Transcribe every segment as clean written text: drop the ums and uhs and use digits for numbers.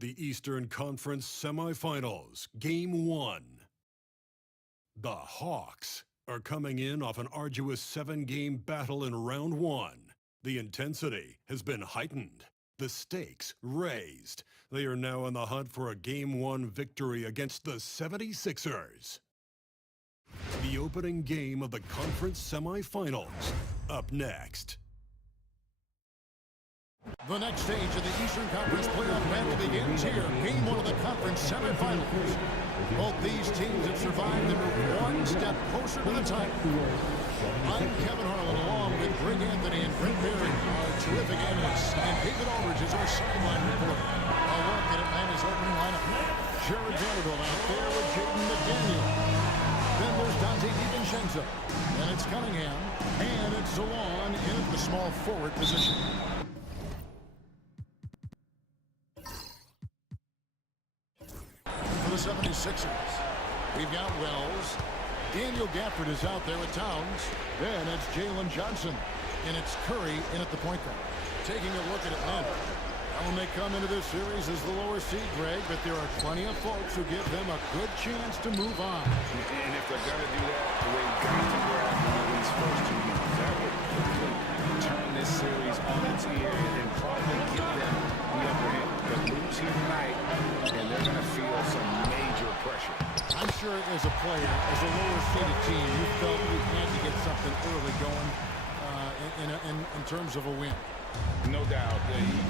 The Eastern Conference Semifinals, Game 1. The Hawks are coming in off an arduous 7-game battle in Round 1. The intensity has been heightened, the stakes raised. They are now in the hunt for a Game 1 victory against the 76ers. The opening game of the conference semifinals, up next. The next stage of the Eastern Conference playoff battle begins here. Game 1 of the conference semifinals. Both these teams have survived and moved one step closer to the title. I'm Kevin Harlan, along with Greg Anthony and Brent Berry, our terrific analysts, and David Aldridge is our sideline reporter. A look at Atlanta's opening lineup. Jared Vanderbilt out there with Jaden McDaniel. Then there's Dante DiVincenzo. Then it's Cunningham. And it's Zalon in at the small forward position. For the 76ers, we've got Wells. Daniel Gafford is out there with Towns. Then it's Jalen Johnson. And it's Curry in at the point guard. Taking a look at Atlanta. Now, they come into this series as the lower seed, Greg, but there are plenty of folks who give them a good chance to move on. And if they're going to do that, they got to grab one of these first 2 games. That would quickly turn this series on its ear and probably give them the upper hand. But lose here tonight, and they're going to feel some major pressure. I'm sure as a player, as a lower-seeded team, you felt you had to get something early going in terms of a win. No doubt.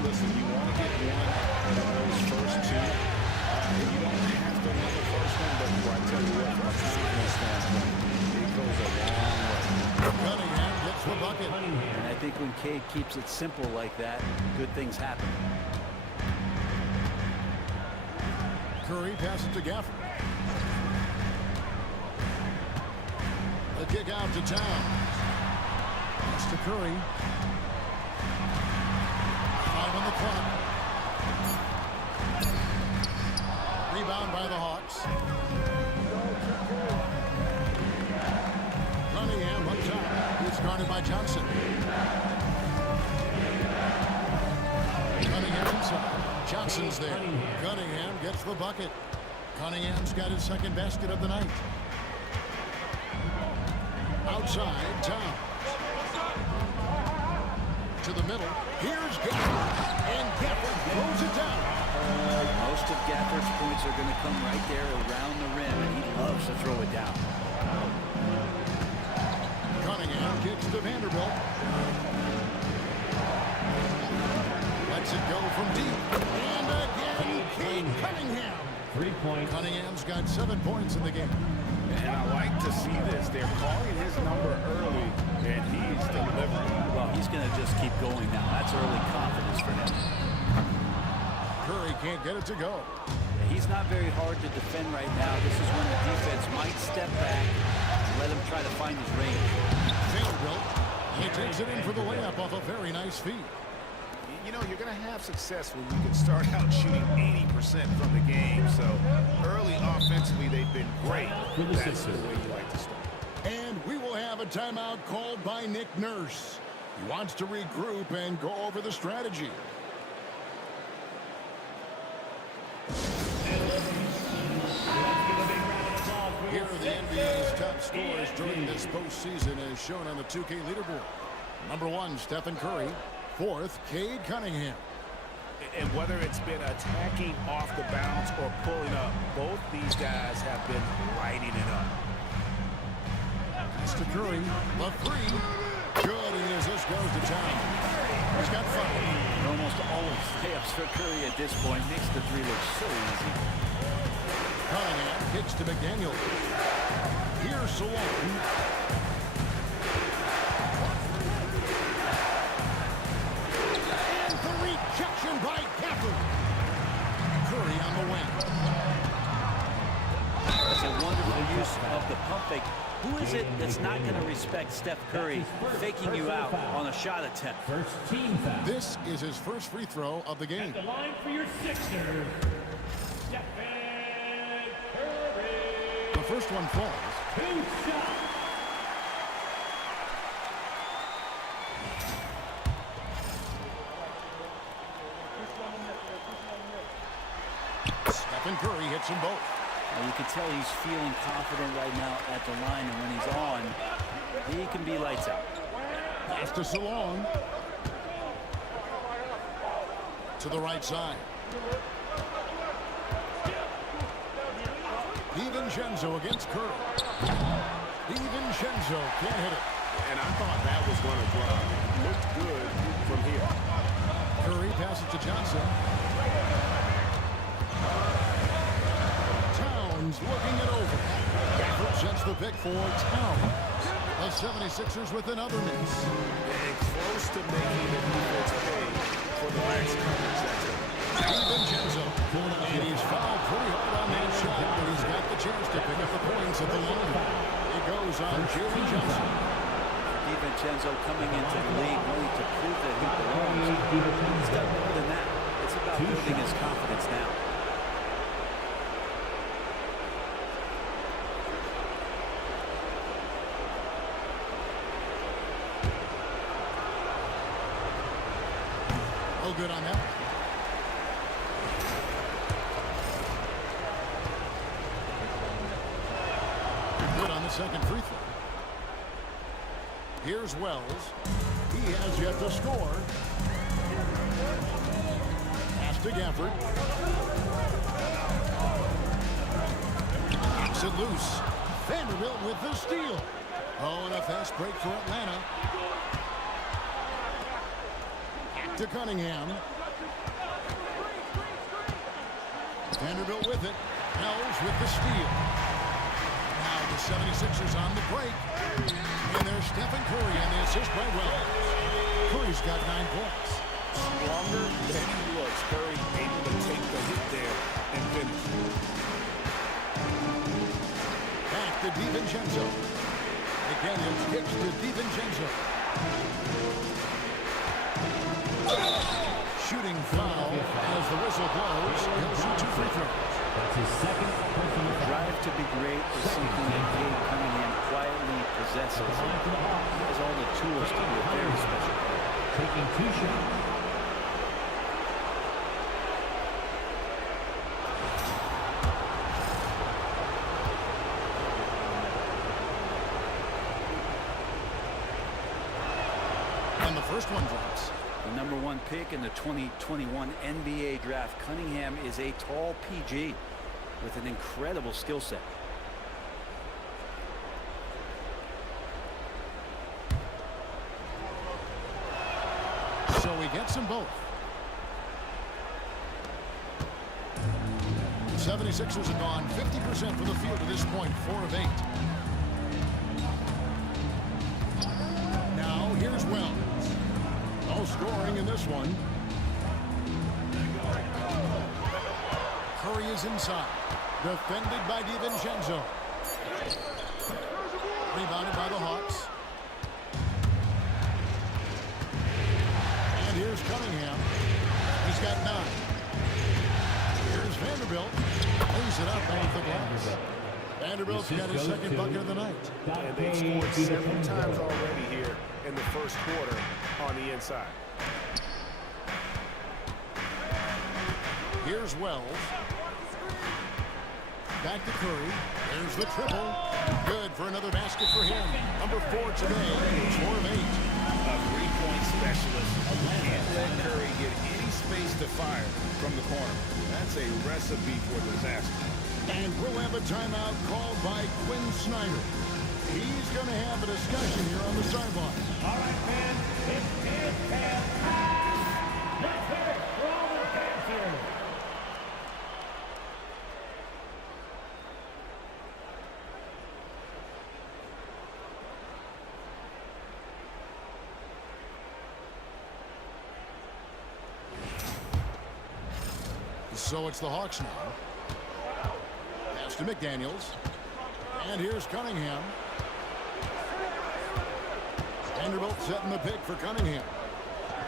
Listen, you want to get one of those first 2. You don't have to win the first one, but I tell you what, from a confidence standpoint, it goes a long way. Cunningham gets the bucket. And I think when Cade keeps it simple like that, good things happen. Curry passes to Gafford. The kick out to Towns. That's to Curry. 5 on the clock. Rebound by the Hawks. Cunningham up top. It's guarded by Johnson. Cunningham inside. Johnson's there. Cunningham gets the bucket. Cunningham's got his second basket of the night. Outside, Towns. To the middle. Here's Gafford. And Gafford throws it down. Most of Gafford's points are going to come right there around the rim, and he loves to throw it down. Cunningham kicks to Vanderbilt. Lets it go from deep. And again, Cade Cunningham. 3-point. Cunningham's got 7 points in the game. And I like to see this. They're calling his number early, and he's delivering. Well, he's going to just keep going now. That's early confidence for him. Curry can't get it to go. He's not very hard to defend right now. This is when the defense might step back and let him try to find his range. Vanderbilt, and he takes it in for the layup off a very nice feed. You know, you're going to have success when you can start out shooting 80% from the game. So early offensively, they've been great. That's the way you like to start. And we will have a timeout called by Nick Nurse. He wants to regroup and go over the strategy. Here are the NBA's top scorers during this postseason as shown on the 2K leaderboard. Number 1, Stephen Curry. 4th, Cade Cunningham. And whether it's been attacking off the bounce or pulling up, both these guys have been lighting it up. That's to Curry. The 3. Good as this goes to town. He's got 5. Almost always layups for Curry at this point. Makes the 3 look so easy. Cunningham kicks to McDaniel. Here's Zalon. By Gafford. Curry on the wing. That's a wonderful use of the pump fake. Who is it that's not going to respect Steph Curry faking you out on a shot attempt? First team foul. This is his first free throw of the game. At the line for your Sixers, Stephen Curry. The first one falls. 2 shots. Stephen Curry hits them both. Well, you can tell he's feeling confident right now at the line, and when he's on, he can be lights out. Pass to Salon. To the right side. DiVincenzo against Curry. DiVincenzo can't hit it. And I thought that was going to drop. Looked good from here. Curry passes to Johnson. Towns looking it over. Gafford sets the pick for Towns. The 76ers with another miss. And close to making the defense pay for the max coverage. That's it. DiVincenzo. And he's fouled pretty hard on that shot, but he's got the chance to pick up the points at the line. It goes on Jalen Johnson. DiVincenzo coming into the league wanting to prove that he belongs. He's got more than that. It's about building his confidence now. No good on that. Good on the second free throw. Here's Wells. He has yet to score. Pass to Gafford. Knocks it loose. Vanderbilt with the steal. Oh, and a fast break for Atlanta. Back to Cunningham. Vanderbilt with it. Wells with the steal. Now the 76ers on the break. And there's Stephen Curry and the assist by Wells. Curry's got 9 points. Stronger than he looks. Curry able to take the hit there and finish. Back to DiVincenzo. McDaniels kicks to DiVincenzo. Shooting foul as the whistle blows. He'll shoot 2 free throws. That's his second personal foul. Drive to be great is something that Cade Cunningham quietly possesses. He has all the tools to be a very special player. Taking 2 shots. And the first one drops. The number 1 pick in the 2021 NBA draft, Cunningham is a tall PG with an incredible skill set. So he gets them both. 76ers have gone 50% from the field to this point, 4 of 8. Now here's Wells. No scoring in this one. Curry is inside. Defended by DiVincenzo. Rebounded by the Hawks. And here's Cunningham. He's got 9. Here's Vanderbilt. Cleans it up off the glass. Vanderbilt's got his second bucket of the night. And they've scored several times already here in the first quarter on the inside. Here's Wells. Back to Curry. There's the triple. Good for another basket for him. Number 4 today. 4 of 8. A three-point specialist. Can't let Curry get any space to fire from the corner. That's a recipe for disaster. And we'll have a timeout called by Quinn Snyder. He's going to have a discussion here on the sideline. All right, fans. It is time. Let's hear it for all the fans here. So it's the Hawks now. Pass to McDaniels. And here's Cunningham. Vanderbilt setting the pick for Cunningham.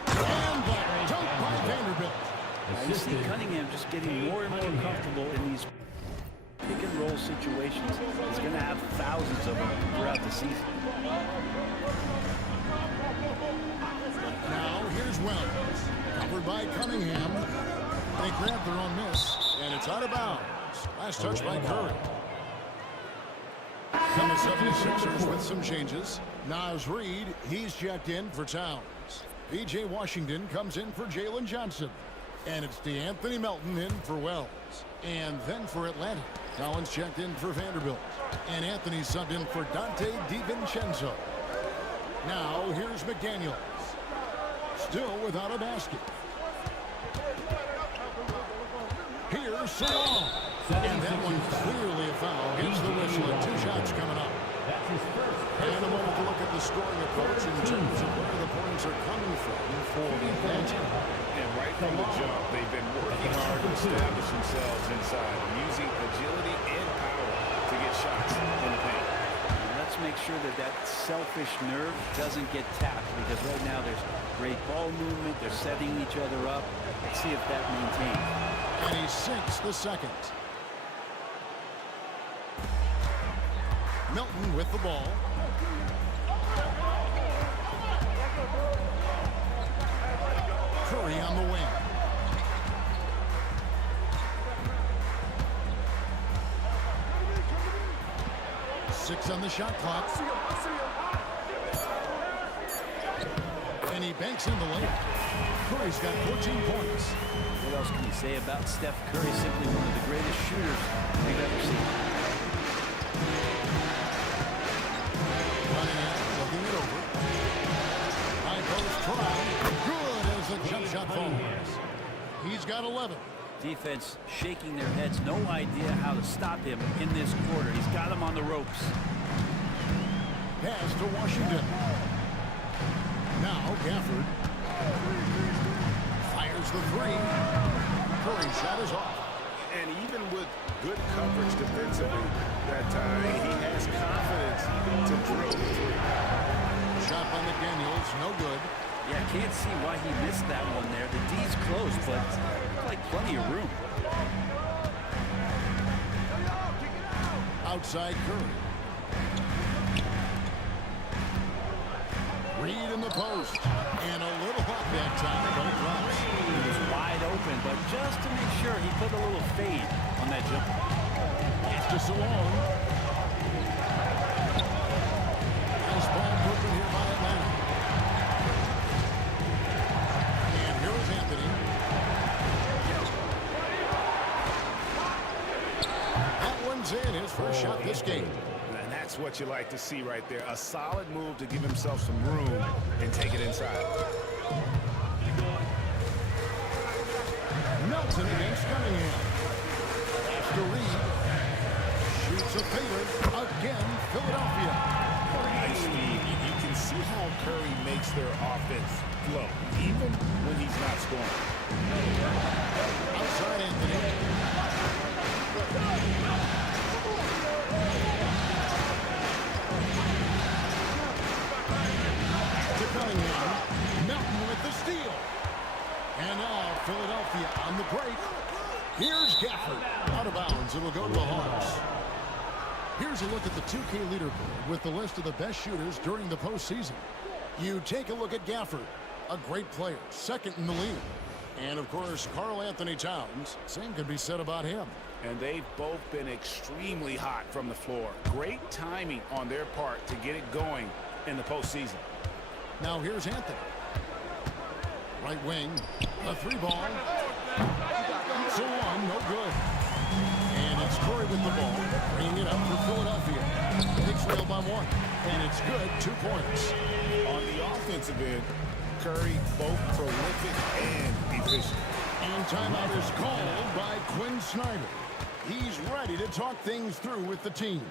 And the dunk by Vanderbilt. You see Cunningham just getting more and more comfortable in these pick and roll situations. He's going to have thousands of them throughout the season. Now here's Wells. Covered by Cunningham. They grab their own miss. And And it's out of bounds. Last touch by Curry. And the 76ers with some changes. Naz Reid, he's checked in for Towns. P.J. Washington comes in for Jalen Johnson. And it's DeAnthony Melton in for Wells. And then for Atlanta, Collins checked in for Vanderbilt. And Anthony subbed in for Dante DiVincenzo. Now here's McDaniels. Still without a basket. Here's Salon. And that one clearly a foul. Gets the whistle and 2 shots coming up. And a moment to look at the scoring approach in terms of where the points are coming from for Atlanta. And right from the jump, they've been working hard to establish themselves inside, using agility and power to get shots in the paint. Let's make sure that that selfish nerve doesn't get tapped, because right now there's great ball movement. They're setting each other up. Let's see if that maintains. And he sinks the second. Melton with the ball. Curry on the wing. Six on the shot clock. And he banks in the layup. Curry's got 14 points. What else can you say about Steph Curry? Simply one of the greatest shooters we've ever seen. Running in, looking it over. High post try. Good as the jump shot falls. He's got 11. Defense shaking their heads. No idea how to stop him in this quarter. He's got him on the ropes. Pass to Washington. Now Gafford. Fires the three. Curry shot is off. And even with good coverage defensively that time, he has confidence to drill the three. Shot by McDaniels, no good. Yeah, can't see why he missed that one there. The D's close, but like plenty of room. Outside Curry. Reid in the post. And a little hot that time, but it drops. He was wide open, but just to make sure, he put a little fade on that jump. It's to Salon. Nice ball movement here by Atlanta. And here is Anthony. That one's in, his first shot this game. And that's what you like to see right there. A solid move to give himself some room and take it inside. Melton against Cunningham. After Reid. Shoots a fader. Again, Philadelphia. Nice lead. You can see how Curry makes their offense flow, even when he's not scoring. Outside Anthony. To Cunningham. Melton with the steal. And now Philadelphia on the break. Here's Gafford. Out of bounds. It'll go to the Hawks. Here's a look at the 2K leaderboard with the list of the best shooters during the postseason. You take a look at Gafford, a great player, second in the league. And, of course, Karl Anthony Towns. Same could be said about him. And they've both been extremely hot from the floor. Great timing on their part to get it going in the postseason. Now here's Anthony. Right wing, a three ball. So on, no good. And it's Curry with the ball, bringing it up for Philadelphia. They trail by one, and it's good, 2 points. On the offensive end, Curry both prolific and efficient. And timeout is called by Quinn Snyder. He's ready to talk things through with the team.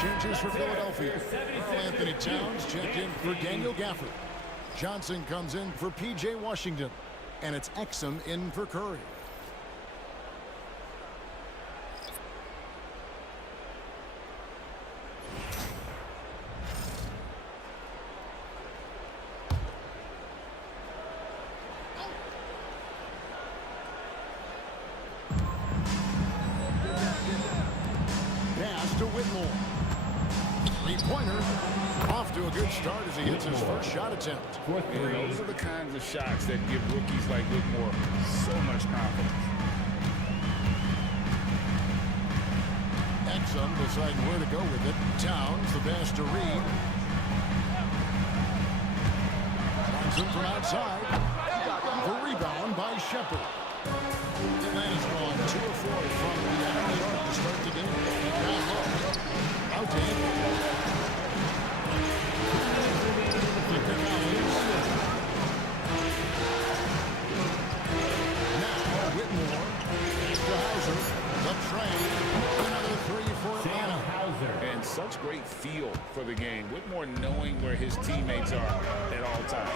Changes for Philadelphia. Karl Anthony Towns checked in for Daniel Gafford. Johnson comes in for P.J. Washington. And it's Exum in for Curry. start as he hits his first shot attempt. And those are the kinds of shots that give rookies like Whitmore so much confidence. Exum deciding where to go with it. Towns, the pass to Reed. Runs in from outside. The rebound by Shepard. Atlanta's gone 2 of 4 from the enemy arc to start the game. Down low. Out to Anthony. Victor Collins. Now Whitmore. To Hauser. The train. Another 3 for Atlanta. And such great feel for the game. Whitmore knowing where his teammates are at all times.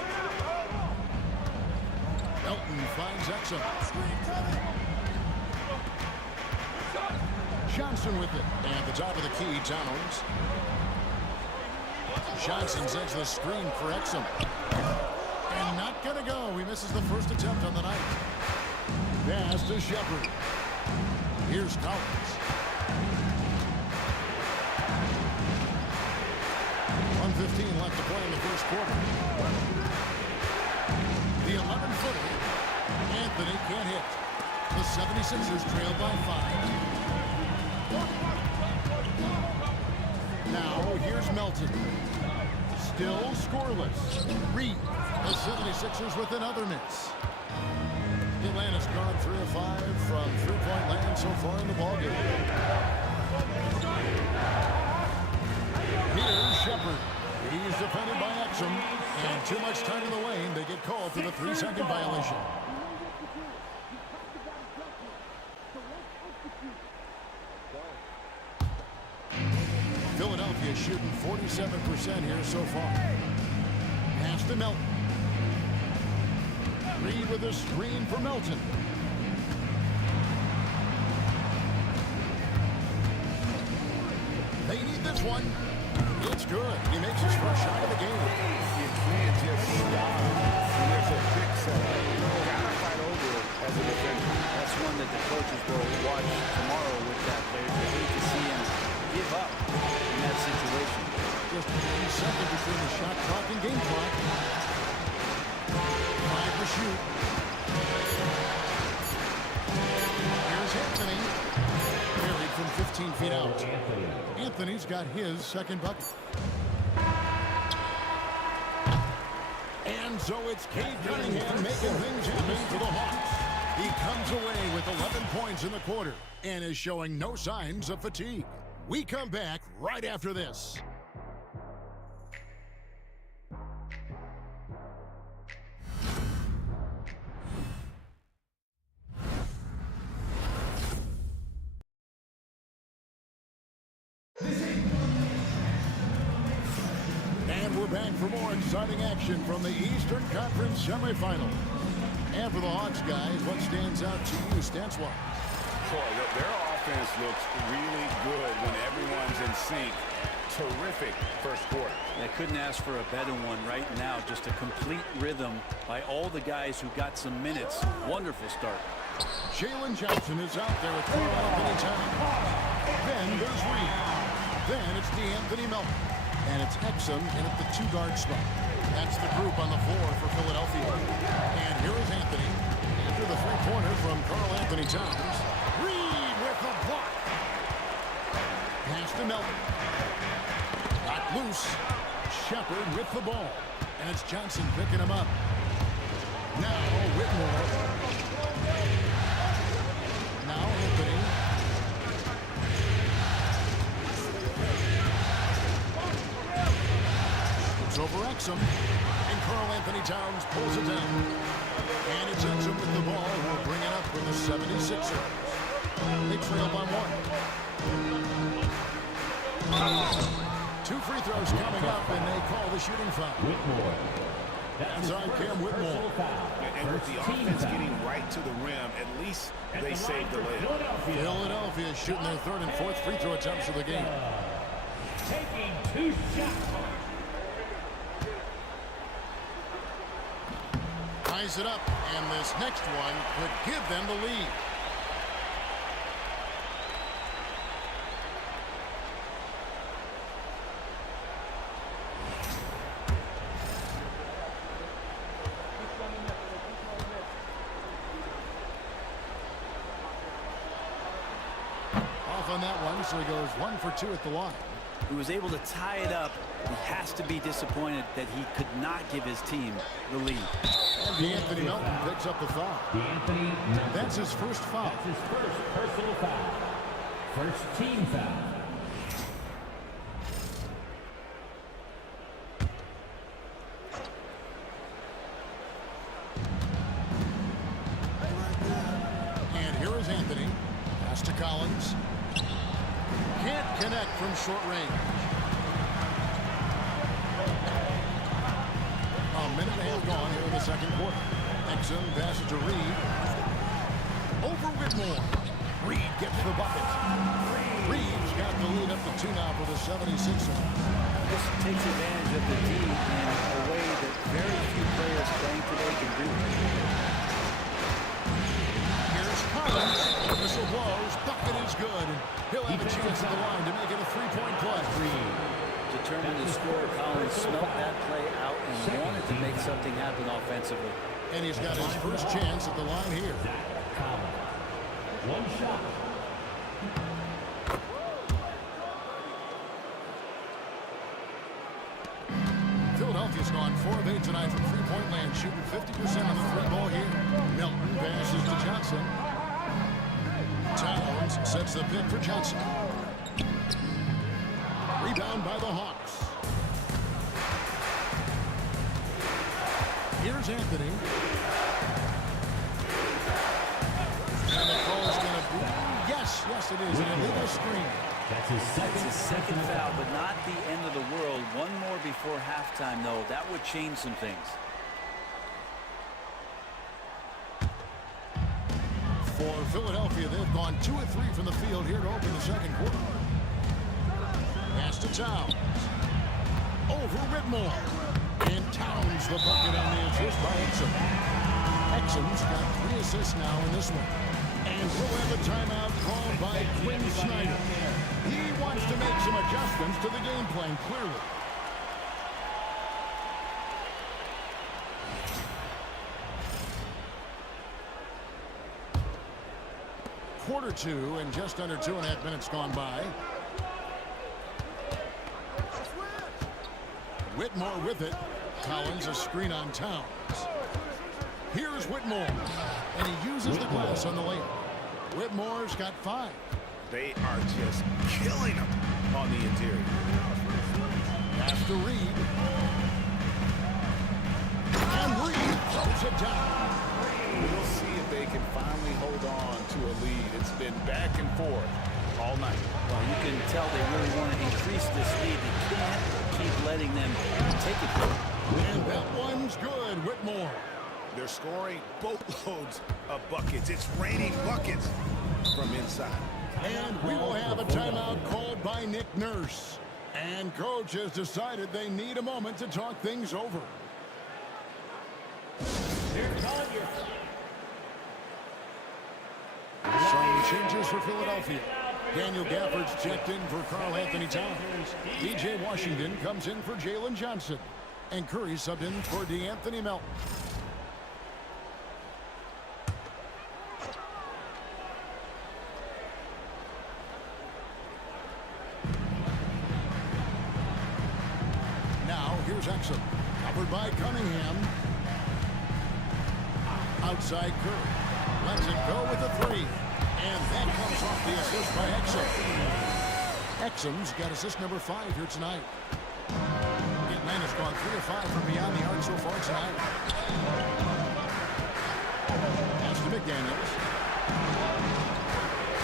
Melton finds Exum. Johnson with it. And the top of the key, Towns. Johnson sets the screen for Exum. And not going to go. He misses the first attempt on the night. Pass to Shepard. Here's Collins. 1:15 left to play in the first quarter. The 11-footer. Anthony can't hit. The 76ers trail by 5. Now here's Melton. Still scoreless. Reed. The 76ers with another miss. Atlanta's gone 3 of 5 from three-point land so far in the ballgame. Here's Shepard. He's defended by Exum. And too much time in the lane. They get called for the 3-second violation. Philadelphia shooting 47% here so far. Pass to Melton. Reed with a screen for Melton. They need this one. It's good. He makes his first shot of the game. You can't just stop when there's a big setup. You gotta fight over it as a defender. That's one that the coaches will watch tomorrow with that player. They hate to see him give up in that situation. Just 1 second between the shot clock and game clock. 5 to shoot. Here's Anthony. Buried from 15 feet out. Anthony's got his second bucket. And so it's Cade Cunningham making things happen for the Hawks. He comes away with 11 points in the quarter and is showing no signs of fatigue. We come back right after this. And we're back for more exciting action from the Eastern Conference semifinals. And for the Hawks, guys, what stands out to you stats-wise? Boy, their offense looks really good when everyone's in sync. Terrific first quarter. I couldn't ask for a better one right now. Just a complete rhythm by all the guys who got some minutes. Wonderful start. Jalen Johnson is out there at Anthony Towns. Then there's Reed. Then it's DeAnthony Melton. And it's Exum in at the 2-guard spot. That's the group on the floor for Philadelphia. And here is Anthony. After the three-pointer from Karl-Anthony Towns. Reed with the block. Pass to Melton. Got loose. Shepard with the ball. And it's Johnson picking him up. Now Whitmore. Now Anthony. It's over Exum. And Karl-Anthony Towns pulls it down. And it's Exum with the ball. We'll bring it up for the 76ers. They trail by 1. 2 free throws coming up, and they call the shooting foul. Whitmore. That's on Cam Whitmore. And with the offense getting right to the rim, at least they saved the layup. Philadelphia shooting their 3rd and 4th free throw attempts of the game. Taking 2 shots. Ties it up, and this next one could give them the lead. on that one, so he goes 1 for 2 at the line. He was able to tie it up. He has to be disappointed that he could not give his team the lead. And Anthony Melton picks up the foul. That's his first foul. That's his first personal foul. First team foul. And here is Anthony. Pass to Collins. Can't connect from short range. A minute and a half gone here in the second quarter. Exum passes to Reed. Over Whitmore. Reed gets the bucket. Reed's got the lead up to 2 now for the 76ers. This takes advantage of the D in a way that very few players playing today can do. Here's Collins. Whistle blows. Bucket is good. And he'll have a chance at the line to make it a 3-point play. Determined to score, Collins smelled that play out and wanted to make something happen offensively. And he's got his first chance at the line here. One shot. Philadelphia's gone 4 of 8 tonight from three-point land, shooting 50% on the three ball here. Melton passes to Johnson. Towns sets the pick for Johnson. Rebound by the Hawks. Here's Anthony. And the call is going to be, yes, it is, an illegal screen. That's his Second foul, but not the end of the world. One more before halftime, though. That would change some things. For Philadelphia, they've gone 2 of 3 from the field here to open the second quarter. Pass to Towns. Over Whitmore. And Towns the bucket on the assist by Exum. Exum's got 3 assists now in this one. And we'll have a timeout called by Quinn Snyder. He wants to make some adjustments to the game plan, clearly. Quarter 2 and just under 2.5 minutes gone by. Whitmore with it. Collins a screen on Towns. Here's Whitmore. And he uses the glass on the layup. Whitmore's got 5. They are just killing him on the interior. Pass to Reed. And Reed throws it down. We'll see if they can finally hold on to a lead. It's been back and forth all night. Well, you can tell they really want to increase this lead. They can't keep letting them take it from them. And that one's good, Whitmore. They're scoring boatloads of buckets. It's raining buckets from inside. And we will have a timeout called by Nick Nurse. And coach has decided they need a moment to talk things over. Some changes for Philadelphia. Daniel Gafford's checked in for Karl Anthony Towns. DJ Washington comes in for Jalen Johnson. And Curry subbed in for DeAnthony Melton. Now here's Exum. Covered by Cunningham. Outside Curry. Lets it go with a 3. And that comes off the assist by Exum. Exum's got assist number 5 here tonight. Atlanta's gone 3 of 5 from beyond the arc so far tonight. Pass to McDaniels.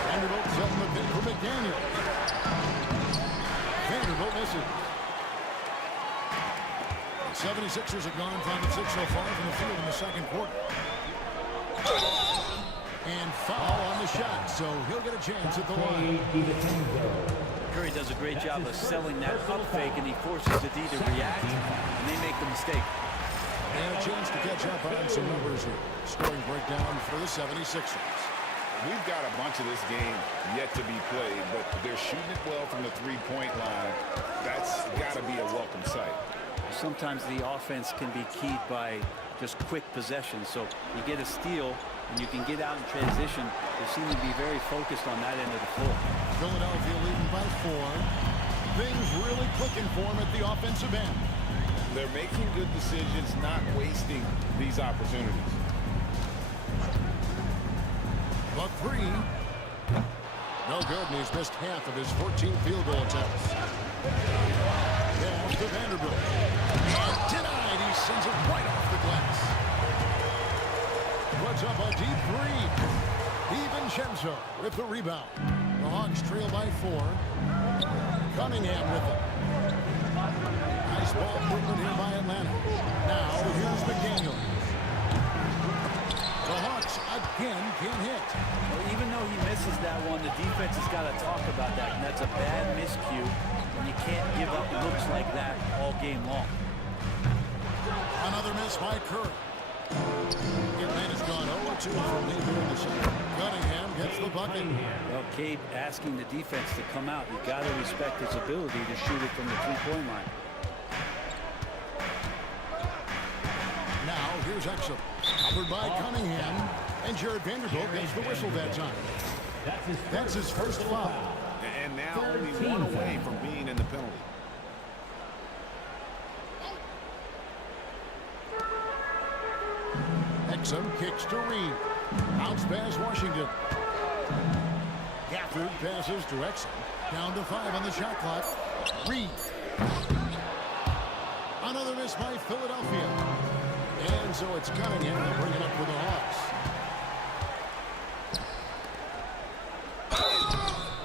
Vanderbilt setting the pick for McDaniels. Vanderbilt misses. 76ers have gone 5 of 6 so far from the field in the second quarter. And foul on the shot, so he'll get a chance at the line. Curry does a great job of selling that up fake, and he forces the D to react, and they make the mistake. And a chance to catch up on some numbers here. Scoring breakdown for the 76ers. We've got a bunch of this game yet to be played, but they're shooting it well from the three-point line. That's got to be a welcome sight. Sometimes the offense can be keyed by just quick possession. So you get a steal, and you can get out in transition. They seem to be very focused on that end of the floor. Philadelphia leading by 4. Things really clicking for them at the offensive end. They're making good decisions, not wasting these opportunities. The 3. No good, and he's missed half of his 14 field goal attempts. Pass to Vanderbilt. And denied. He sends it right off the glass. Puts up a deep 3. DiVincenzo with the rebound. The Hawks trail by 4. Cunningham with it. Nice ball movement here by Atlanta. Now here's McDaniel. The Hawks again can't hit. Well, even though he misses that one, the defense has got to talk about that, and that's a bad miscue. And you can't give up looks like that all game long. Another miss by Curry. Atlanta's gone 0-2 from lead here in the second. Cunningham gets the bucket. Well, Cade asking the defense to come out. You got to respect his ability to shoot it from the three-point line. Now here's Exum. Covered by Cunningham. And Jared Vanderbilt gets the whistle that time. That's his first foul. And now only one away from being in the penalty. Exum kicks to Reed. Bounce pass Washington. Gafford passes to Exum. Down to 5 on the shot clock. Reed. Another miss by Philadelphia. And so it's Cunningham to bring it up for the Hawks.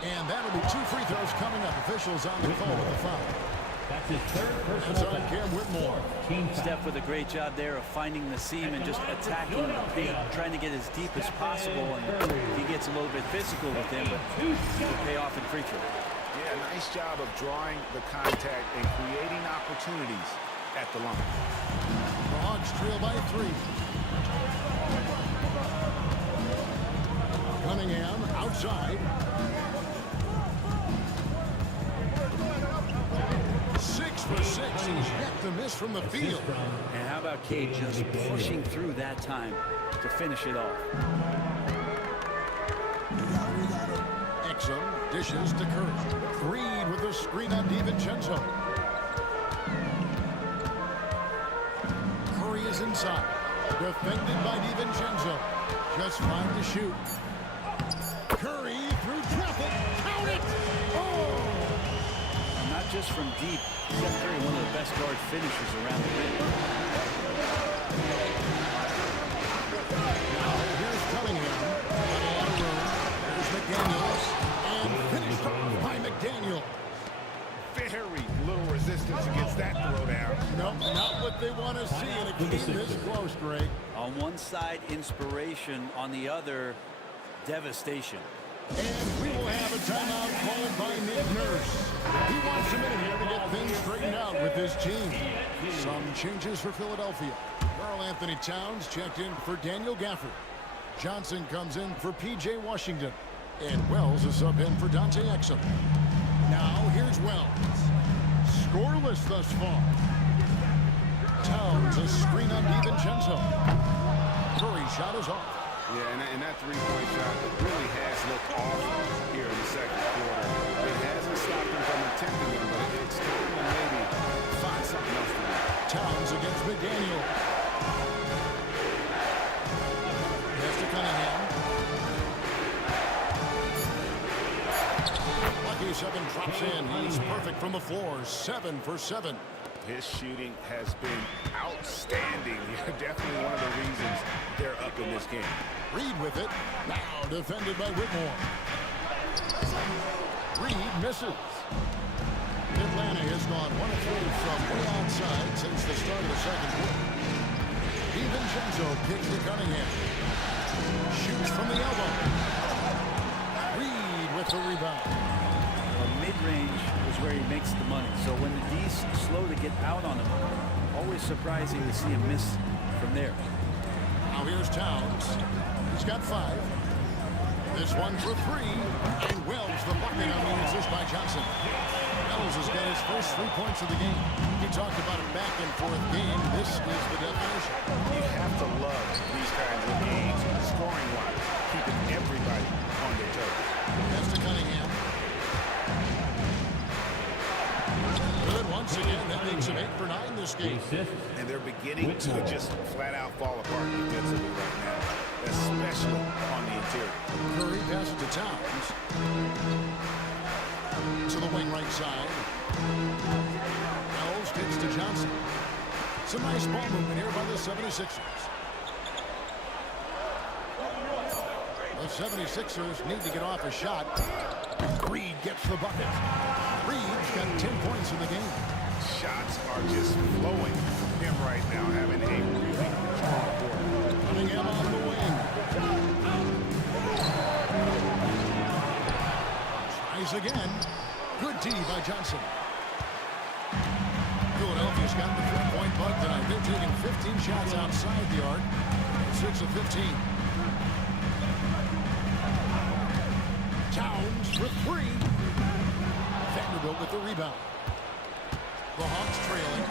And that'll be 2 free throws coming up. Officials on the call with the foul. That's his third personal That's on foul. Cam Whitmore. Steph with a great job there of finding the seam and just attacking the paint, trying to get as deep as possible. And he gets a little bit physical with him, but it'll pay off in free throw. Yeah, nice job of drawing the contact and creating opportunities at the line. The Hawks trail by 3. Cunningham outside. 6 for 6. He's yet to miss from the field. And how about Cade just pushing through that time to finish it off? Exum dishes to Curry. Reed with a screen on DiVincenzo. Curry is inside. Defended by DiVincenzo. Just 5 to shoot. Curry through traffic. Count it! Oh! Not just from deep. Steph Curry, one of the best guard finishers around the rim. Now here's Cunningham. Got a lot of room. There's McDaniels. And finished off by McDaniel. Very little resistance against that throwdown. Nope, not what they want to see in a game this close, Greg. On one side, inspiration. On the other, devastation. And we will have a timeout called by Nick Nurse. He wants a minute here to get things straightened out with his team. Some changes for Philadelphia. Karl Anthony Towns checked in for Daniel Gafford. Johnson comes in for P.J. Washington. And Wells is sub in for Dante Exum. Now here's Wells. Scoreless thus far. Towns a screen on DiVincenzo. Curry shot is off. Yeah, and that three-point shot really has looked off here in the second quarter. It hasn't stopped him from attempting them, but it's time to maybe find something else to do. Towns against McDaniel. Pass to Cunningham. Lucky 7 drops in. He's perfect from the floor. 7 for 7. His shooting has been outstanding. Definitely one of the reasons they're up in this game. Reed with it. Now defended by Whitmore. Reed misses. Atlanta has gone 1 of 3 from way outside since the start of the second quarter. DiVincenzo kicks to Cunningham. Shoots from the elbow. Reed with the rebound. Mid-range is where he makes the money. So when the D's slow to get out on him, always surprising to see him miss from there. Now here's Towns. He's got 5. This one for 3. And Wells the bucket on the assist by Johnson. Wells has got his first 3 points of the game. You talked about a back and forth game. This is the definition. You have to love these kinds of games, scoring-wise, keeping everybody on their toes. Pass to Cunningham. escape. And they're beginning to just flat out fall apart defensively right now, especially on the interior. Curry passes to Towns. To the wing right side. Wells kicks to Johnson. Some nice ball movement here by the 76ers. The 76ers need to get off a shot. Reed gets the bucket. Reed's got 10 points in the game. Shots are just flowing from him right now, having a really strong quarter. Cunningham on the wing. Tries again. Good D by Johnson. Philadelphia's got the 3-point bug tonight. They're taking 15 shots outside the arc. 6 of 15. Towns for 3. Vanderbilt with the rebound. The Hawks trailing.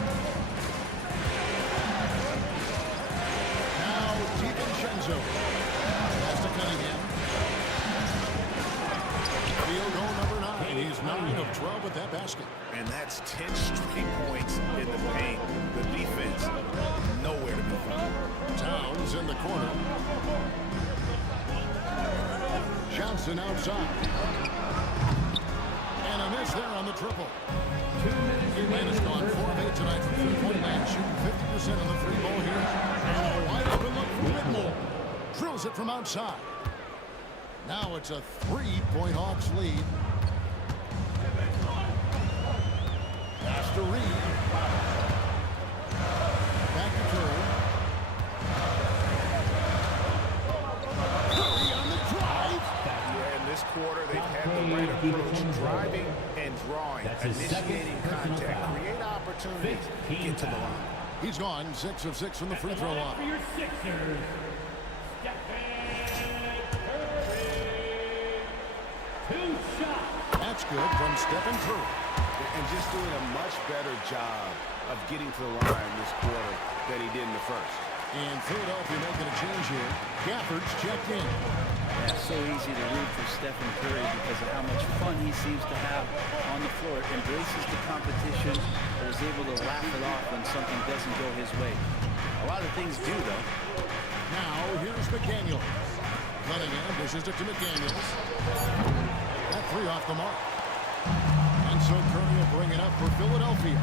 Now DiVincenzo. Pass to Cunningham. Field goal number 9. He's 9 of 12 with that basket. And that's 10 straight points in the paint. The defense, nowhere to be found. Towns in the corner. Johnson outside. And a miss there on the triple. Man has gone 4 of 8 tonight from three-point land, shooting 50% on the free ball here. And a wide open look for Whitmore. Drills it from outside. Now it's a 3-point Hawks lead. Pass to Reed. Back to Curry. Curry on the drive. Yeah, in this quarter, they've had the right approach, driving and drawing, initiating contact, create opportunities, get to the line. He's gone 6 of 6 from the free throw line. For your Sixers, Stephen Curry. 2 shots. That's good from Stephen Curry. And just doing a much better job of getting to the line this quarter than he did in the first. And Philadelphia making a change here. Gafford's checked in. Yeah, so easy to root for Stephen Curry because of how much fun he seems to have on the floor. Embraces the competition and is able to laugh it off when something doesn't go his way. A lot of things do, though. Now here's McDaniels. Cunningham dishes it to McDaniels. That 3 off the mark. And so Curry will bring it up for Philadelphia.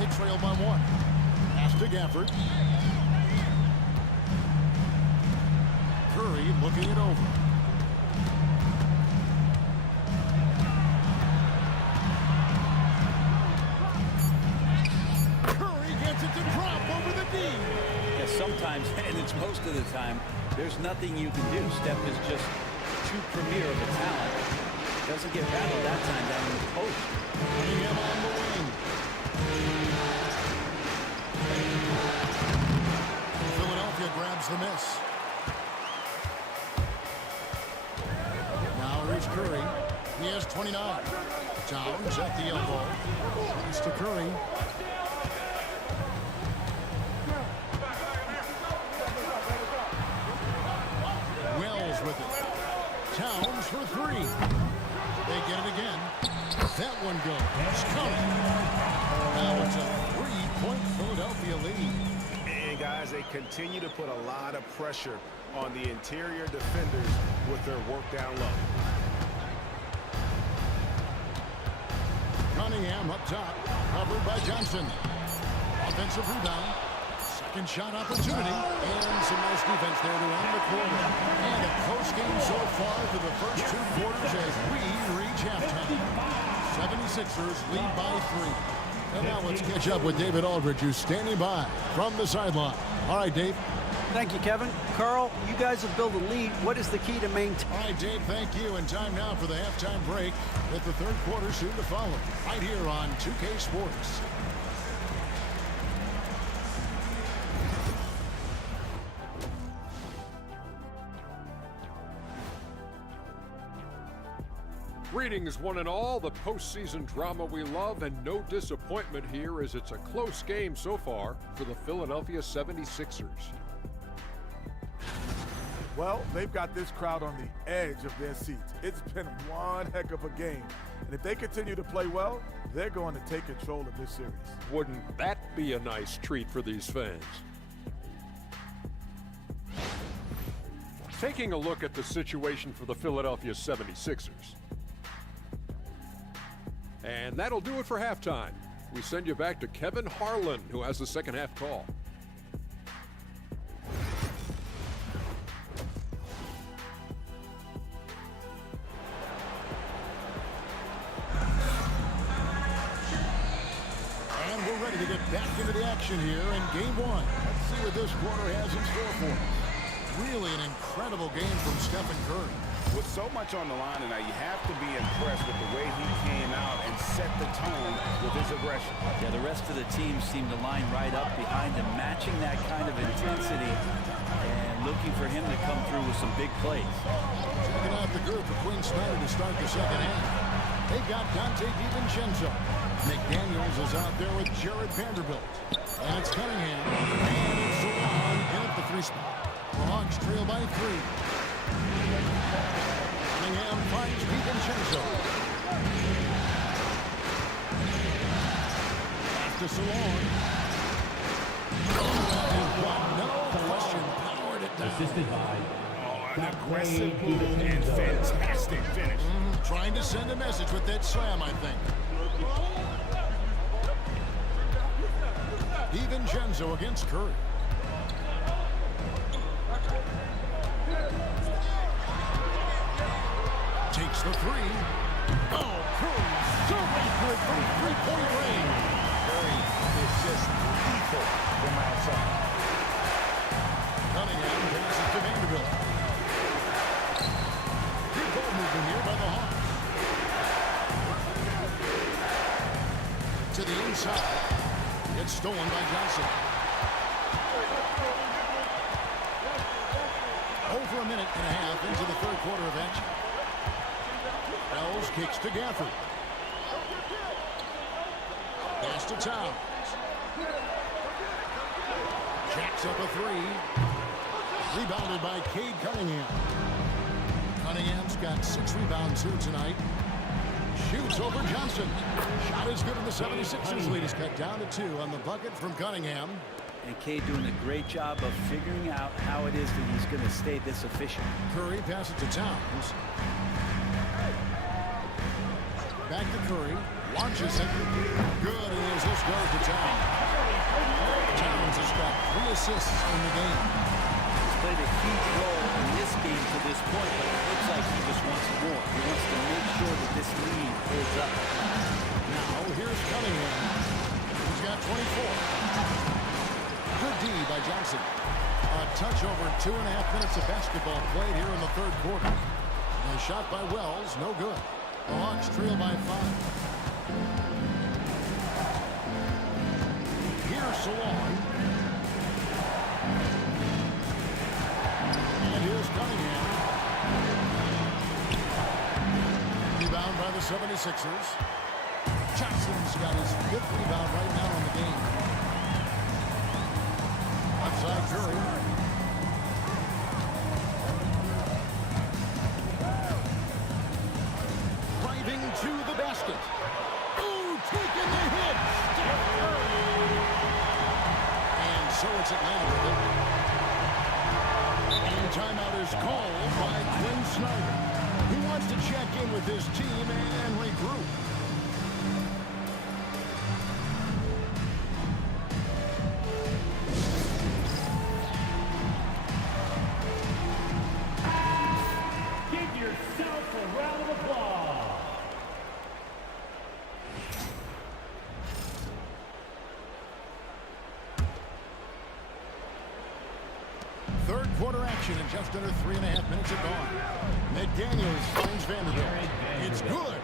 They trail by 1. Pass to Gafford. Curry looking it over. Curry gets it to drop over the D. Yeah, sometimes, and it's most of the time, there's nothing you can do. Steph is just too premier of a talent. Doesn't get rattled that time down in the post. Cunningham on the wing. Philadelphia grabs the miss. Now here's Curry. He has 29. Towns at the elbow. It's to Curry. Wells with it. Towns for 3. They get it again. That one goes. Curry. Now it's a 3-point Philadelphia lead. And guys, they continue to put a lot of pressure on the interior defenders with their work down low. Cunningham up top, covered by Johnson. Offensive rebound. Second shot opportunity. And some nice defense there to end the quarter. And a close game so far through the first 2 quarters as we reach halftime. 76ers lead by 3. And now let's catch up with David Aldridge, who's standing by from the sideline. All right, Dave. Thank you, Kevin. Carl, you guys have built a lead. What is the key to maintain? All right, Dave, thank you. And time now for the halftime break with the third quarter soon to follow. Right here on 2K Sports. Greetings, one and all. The postseason drama we love, and no disappointment here as it's a close game so far for the Philadelphia 76ers. Well, they've got this crowd on the edge of their seats. It's been one heck of a game. And if they continue to play well, they're going to take control of this series. Wouldn't that be a nice treat for these fans. Taking a look at the situation for the Philadelphia 76ers. And that'll do it for halftime. We send you back to Kevin Harlan, who has the second half call. And we're ready to get back into the action here in game one. Let's see what this quarter has in store for us. Really an incredible game from Stephen Curry. With so much on the line tonight, you have to be impressed with the way he came out and set the tone with his aggression. Yeah, the rest of the team seemed to line right up behind him, matching that kind of intensity and looking for him to come through with some big plays. Checking out the group for Quinn Snyder to start the second half. They've got Dante DiVincenzo. McDaniels is out there with Jared Vanderbilt. And it's Cunningham. And it's Salon in at the three spot. The Hawks trail by 3. Cunningham finds DiVincenzo. Pass to Salon. No question, powered it down. Assisted by An aggressive move and fantastic finish. Trying to send a message with that slam, I think. DiVincenzo against Curry. Takes the 3. Oh, Curry so good from three-point range. Curry is just lethal from outside. Cunningham passes to Vanderbilt. Good ball movement here by the Hawks. To the inside. It's stolen by Johnson. Over a minute and a half into the third quarter of action. Wells kicks to Gafford. Pass to Towns. Jacks up a 3. Rebounded by Cade Cunningham. Cunningham's got 6 rebounds here tonight. Shoots over Johnson. Shot is good, and the 76ers lead is cut down to 2 on the bucket from Cunningham. And Cade doing a great job of figuring out how it is that he's going to stay this efficient. Curry passes to Towns. Back to Curry. Launches it. Good, and his assist goes to Towns. Towns has got 3 assists in the game. He's played a huge role in this game to this point, but it looks like he just wants more. He wants to make sure that this lead holds up. Now, here's Cunningham. He's got 24. Good D by Johnson. A touch over 2.5 minutes of basketball played here in the third quarter. And a shot by Wells, no good. The Hawks trail by 5. Here's Salon. And here's Cunningham. Rebound by the 76ers. Johnson's got his 5th rebound right now in the game. Outside Curry. Driving to the basket. Ooh, taking the hit. Steph Curry. And so it's Atlanta with it. And timeout is called by Quinn Snyder. He wants to check in with his team and regroup. Give yourself a round of applause. Third quarter action in just under 3.5 minutes have gone. McDaniels finds Vanderbilt. It's good.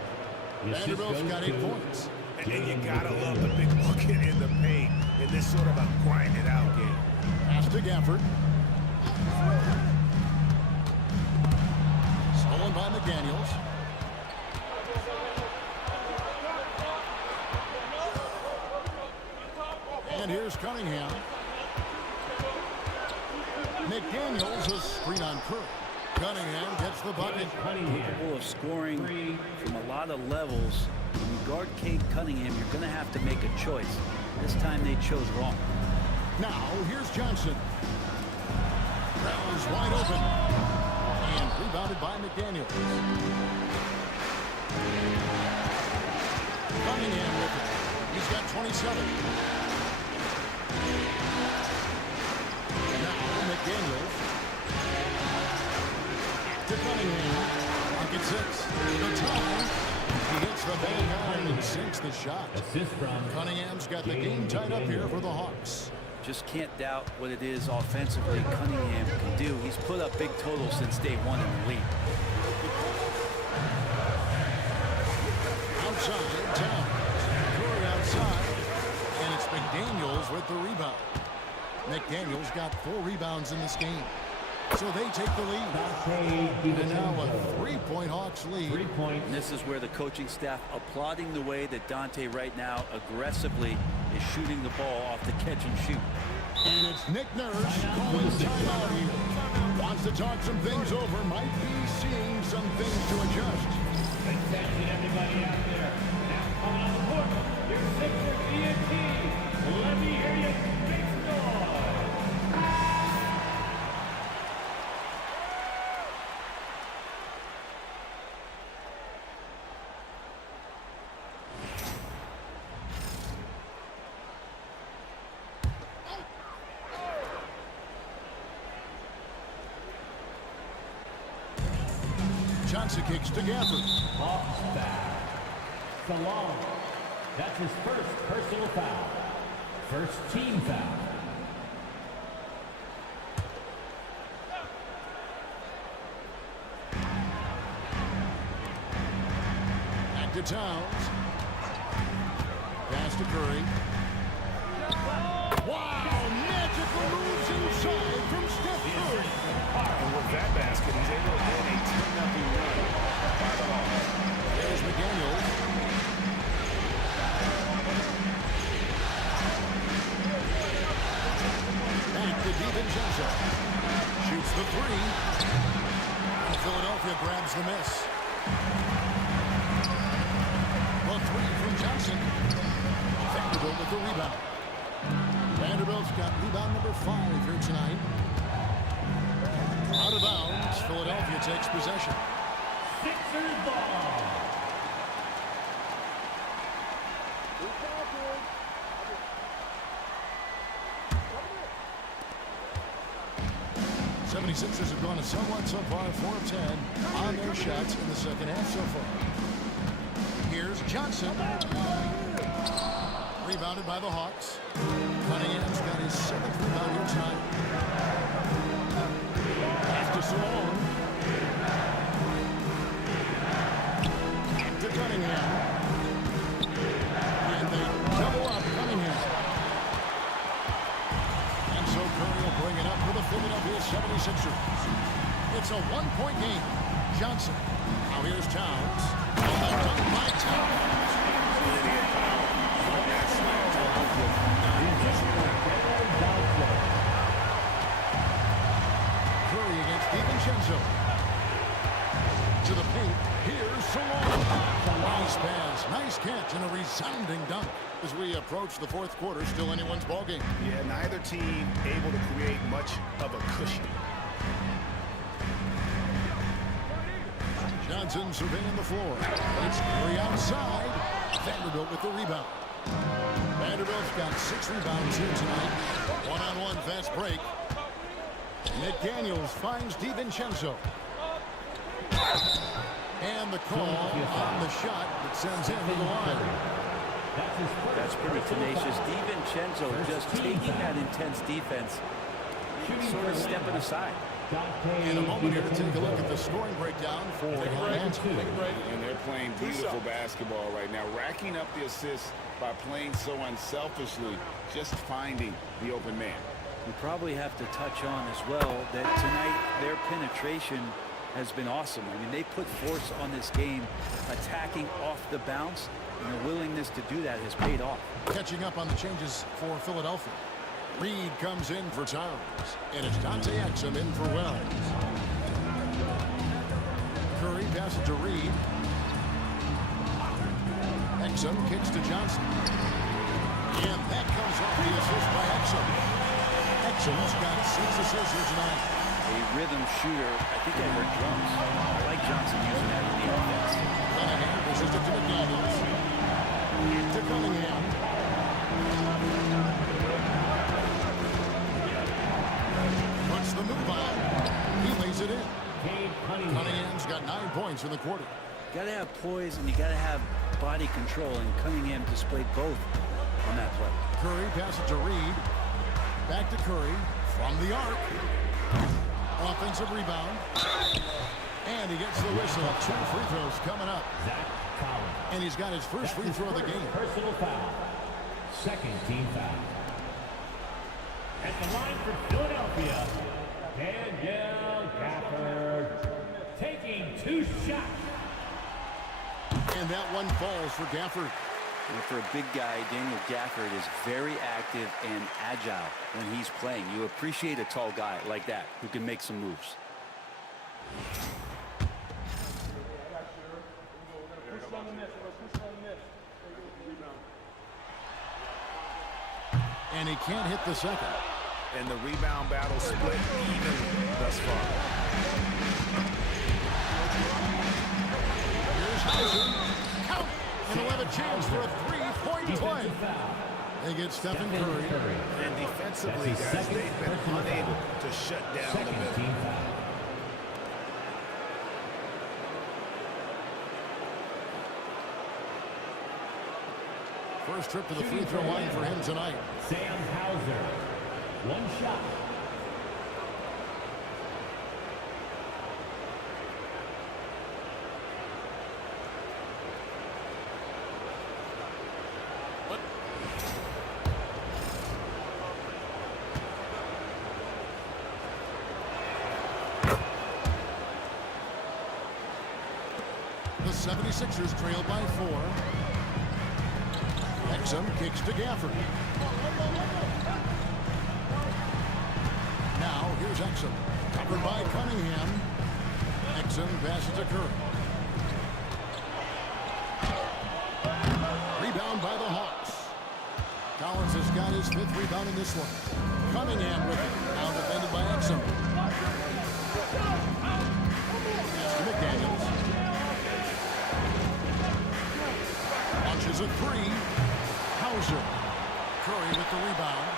Vanderbilt's got 8 points. And you gotta love the big bucket in the paint in this sort of a grinded out game. Pass to Gafford. Stolen by McDaniels. And here's Cunningham. McDaniels a screen on Curry. Cunningham gets the bucket. Capable of scoring from a lot of levels. When you guard Cade Cunningham, you're going to have to make a choice. This time they chose wrong. Now, here's Johnson. Throws wide open. And rebounded by McDaniels. Cunningham with it. He's got 27. Now, McDaniels. To Cunningham. Pocket 6. The time. He hits the bang iron and sinks the shot. Cunningham's got the game tied up here for the Hawks. Just can't doubt what it is offensively Cunningham can do. He's put up big totals since day one in the league. Outside, Towns. Curry outside. And it's McDaniels with the rebound. McDaniels got 4 rebounds in this game. So they take the lead. And now a 3-point Hawks lead. And this is where the coaching staff applauding the way that Dante right now aggressively is shooting the ball off the catch and shoot. And it's Nick Nurse calling timeout here. Wants to talk some things over. Might be seeing some things to adjust. Attention, everybody out there. Now coming on the court, your Sixer DNT. Let me hear you make noise. Johnson kicks to Gafford. Hawks foul. Salon. That's his first personal foul. First team foul. Back to Towns. Pass to Curry. Wow! Magical moves inside from Steph Curry. And with that basket, he's able to win a 10-0 run by the Hawks. There's McDaniels. Back to DiVincenzo. Shoots the 3. And Philadelphia grabs the miss. The 3 from Johnson. Vanderbilt with the rebound. Vanderbilt's got rebound number 5 here tonight. Out of bounds, Philadelphia takes possession. Sixers ball. The 76ers have gone somewhat so far 4 of 10 on their shots in the second half so far. Here's Johnson. Rebounded by the Hawks. Cunningham's got his 7th rebound here tonight. Pass to Salone. To Cunningham. And they double up Cunningham. And so Curry will bring it up for the Philadelphia 76ers. It's a 1-point game. Johnson. Now here's Towns. And the dunk by Towns. Curry against DiVincenzo. To the paint. Here's Salone. Nice pass. Nice catch and a resounding dunk. As we approach the 4th quarter, still anyone's ballgame. Yeah, neither team able to create much of a cushion. Johnson surveying the floor. It's Curry outside. Vanderbilt with the rebound. Vanderbilt's got 6 rebounds here tonight. One-on-one fast break. McDaniels finds DiVincenzo. And the call on the shot that sends him to the line. That's pretty tenacious. DiVincenzo just taking that intense defense, sort of stepping aside. In a moment here to take a look at the scoring breakdown for Atlanta. And they're playing beautiful basketball right now, racking up the assists by playing so unselfishly, just finding the open man. We probably have to touch on as well that tonight their penetration has been awesome. I mean, they put force on this game, attacking off the bounce, and their willingness to do that has paid off. Catching up on the changes for Philadelphia. Reed comes in for Towns, and it's Dante Exum in for Wells. Curry passes to Reed. Exum kicks to Johnson. And that comes off the assist by Exum. Exum's got 6 assists here tonight. A rhythm shooter. I think I heard drums. I like Johnson using that in the offense. Cunningham pushes it to McDaniels. To Cunningham. Puts the move on. He lays it in. Cunningham's got 9 points in the quarter. You got to have poise and you got to have body control, and Cunningham displayed both on that play. Curry passes to Reed. Back to Curry from the arc. Offensive rebound. And he gets the whistle. 2 free throws coming up. And he's got his first free throw of the game. Personal foul. Second team foul. At the line for Philadelphia, Daniel Gafford taking 2 shots. And that one falls for Gafford. And for a big guy, Daniel Gafford is very active and agile when he's playing. You appreciate a tall guy like that who can make some moves. And he can't hit the second. And the rebound battle split even thus far. Here's Hauser. Count! And he'll have a chance for a 3-point play. They get Stephen Curry. And defensively, guys, they've been unable to shut down the middle. First trip to the free throw line for him tonight. Sam Hauser. 1 shot. The 76ers trail by 4. Exum kicks to Gafford. Now here's Exum. Covered by Cunningham. Exum passes to Curry. Rebound by the Hawks. Collins has got his 5th rebound in this one. Cunningham with it. Now defended by Exum. Pass to McDaniels. Launches a 3. Hauser. Curry with the rebound.